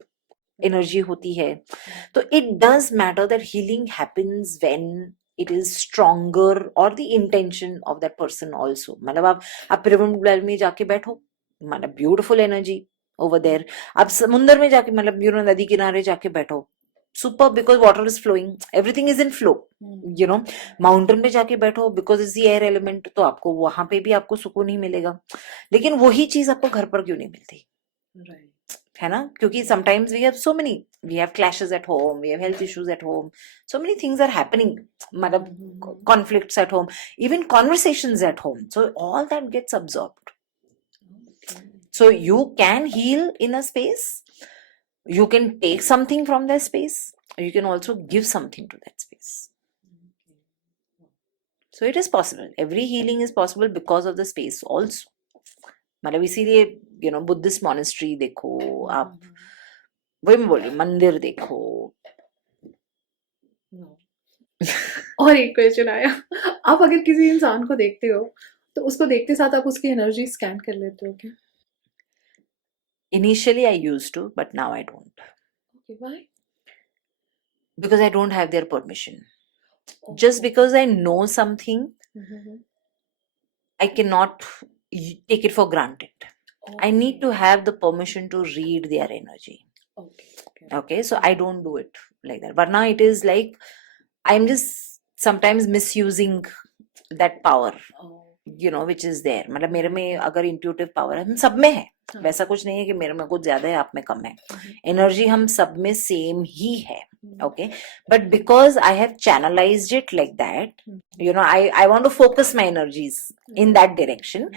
एनर्जी होती है। तो it does matter that healing happens when it is stronger और the intention of that person also. मतलब आप पिरामिड में जाके बैठो, मतलब ब्यूटिफुल एनर्जी ओवर देयर, आप समुंदर में जाके मतलब यू नो नदी किनारे जाके बैठो, super, because water is flowing, everything is in flow, you know, mountain पे जाके बैठो because it's the air element, तो आपको वहां पे भी आपको सुकून ही मिलेगा, लेकिन वही चीज आपको घर पर क्यों नहीं मिलती, है ना, क्योंकि sometimes we have so many, we have clashes at home, we have health issues at home, so many things are happening, मतलब conflicts at home, even conversations at home, so all that gets absorbed. So you can heal in a space, you can take something from that space, you can also give something to that space. So it is possible, every healing is possible because of the space also. मतलब इसीलिए यू नो बुद्धिस्ट मॉनेस्ट्री देखो आप, वही मैं बोल रही हूँ, मंदिर देखो। और एक क्वेश्चन आया, आप अगर किसी इंसान को देखते हो तो उसको देखते साथ आप उसकी एनर्जी स्कैन कर लेते हो क्या? Initially I used to, but now I don't. Okay, why? Because I don't have their permission. Just because I know something, I cannot take it for granted. I need to have the permission to read their energy. Okay, so I don't do it like that. But now it is like I'm just sometimes misusing that power, you know, which is there. मतलब मेरे में अगर intuitive power है, हम सब में है. वैसा कुछ नहीं है कि मेरे में कुछ ज्यादा है, आप में कम है. Energy हम सब में same ही है. Okay, but because I have channelized it like that, you know, I want to focus my energies in that direction.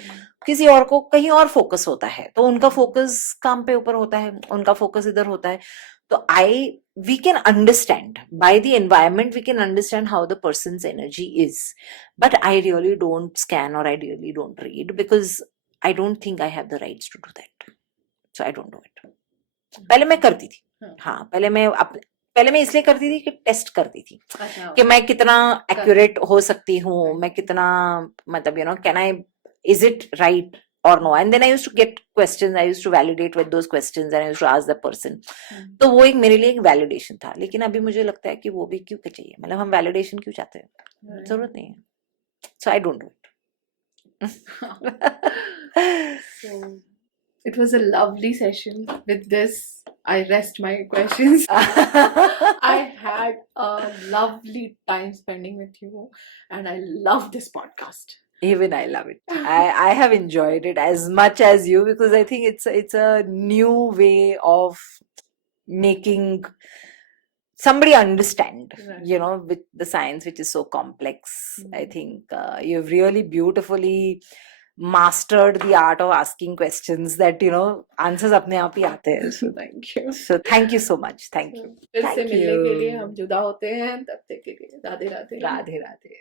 किसी और को कहीं और फोकस होता है, तो उनका फोकस काम पे ऊपर होता है, उनका फोकस इधर होता है. तो we can understand by the environment, we can understand how the person's energy is, but I really don't scan or I really don't read because I don't think I have the rights to do that, so I don't do it. पहले मैं करती थी, हाँ, पहले मैं इसलिए करती थी कि टेस्ट करती थी कि मैं कितना एक्यूरेट हो सकती हूँ, मैं कितना, मतलब, you know, can I, is it right or no, and then I used to get questions, I used to validate with those questions and I used to ask the person. तो वो एक मेरे लिए एक वैलिडेशन था. लेकिन अभी मुझे लगता है कि वो भी क्यों चाहिए, मतलब हम वैलिडेशन क्यों चाहते हैं, जरूरत नहीं है. So I don't do it. So it was a lovely session. With this, I rest my questions. I had a lovely time spending with you, and I love this podcast. Even I love it. I have enjoyed it as much as you, because I think it's a new way of making somebody understand, Right. you know, with the science which is so complex. I think you've really beautifully mastered the art of asking questions that, you know, answers अपने आप ही आते हैं. So thank you. So thank you so much. Thank you. फिर से Thank मिलने के लिए you. हम जुदा होते हैं, तब तक के लिए राधे राधे. राधे राधे.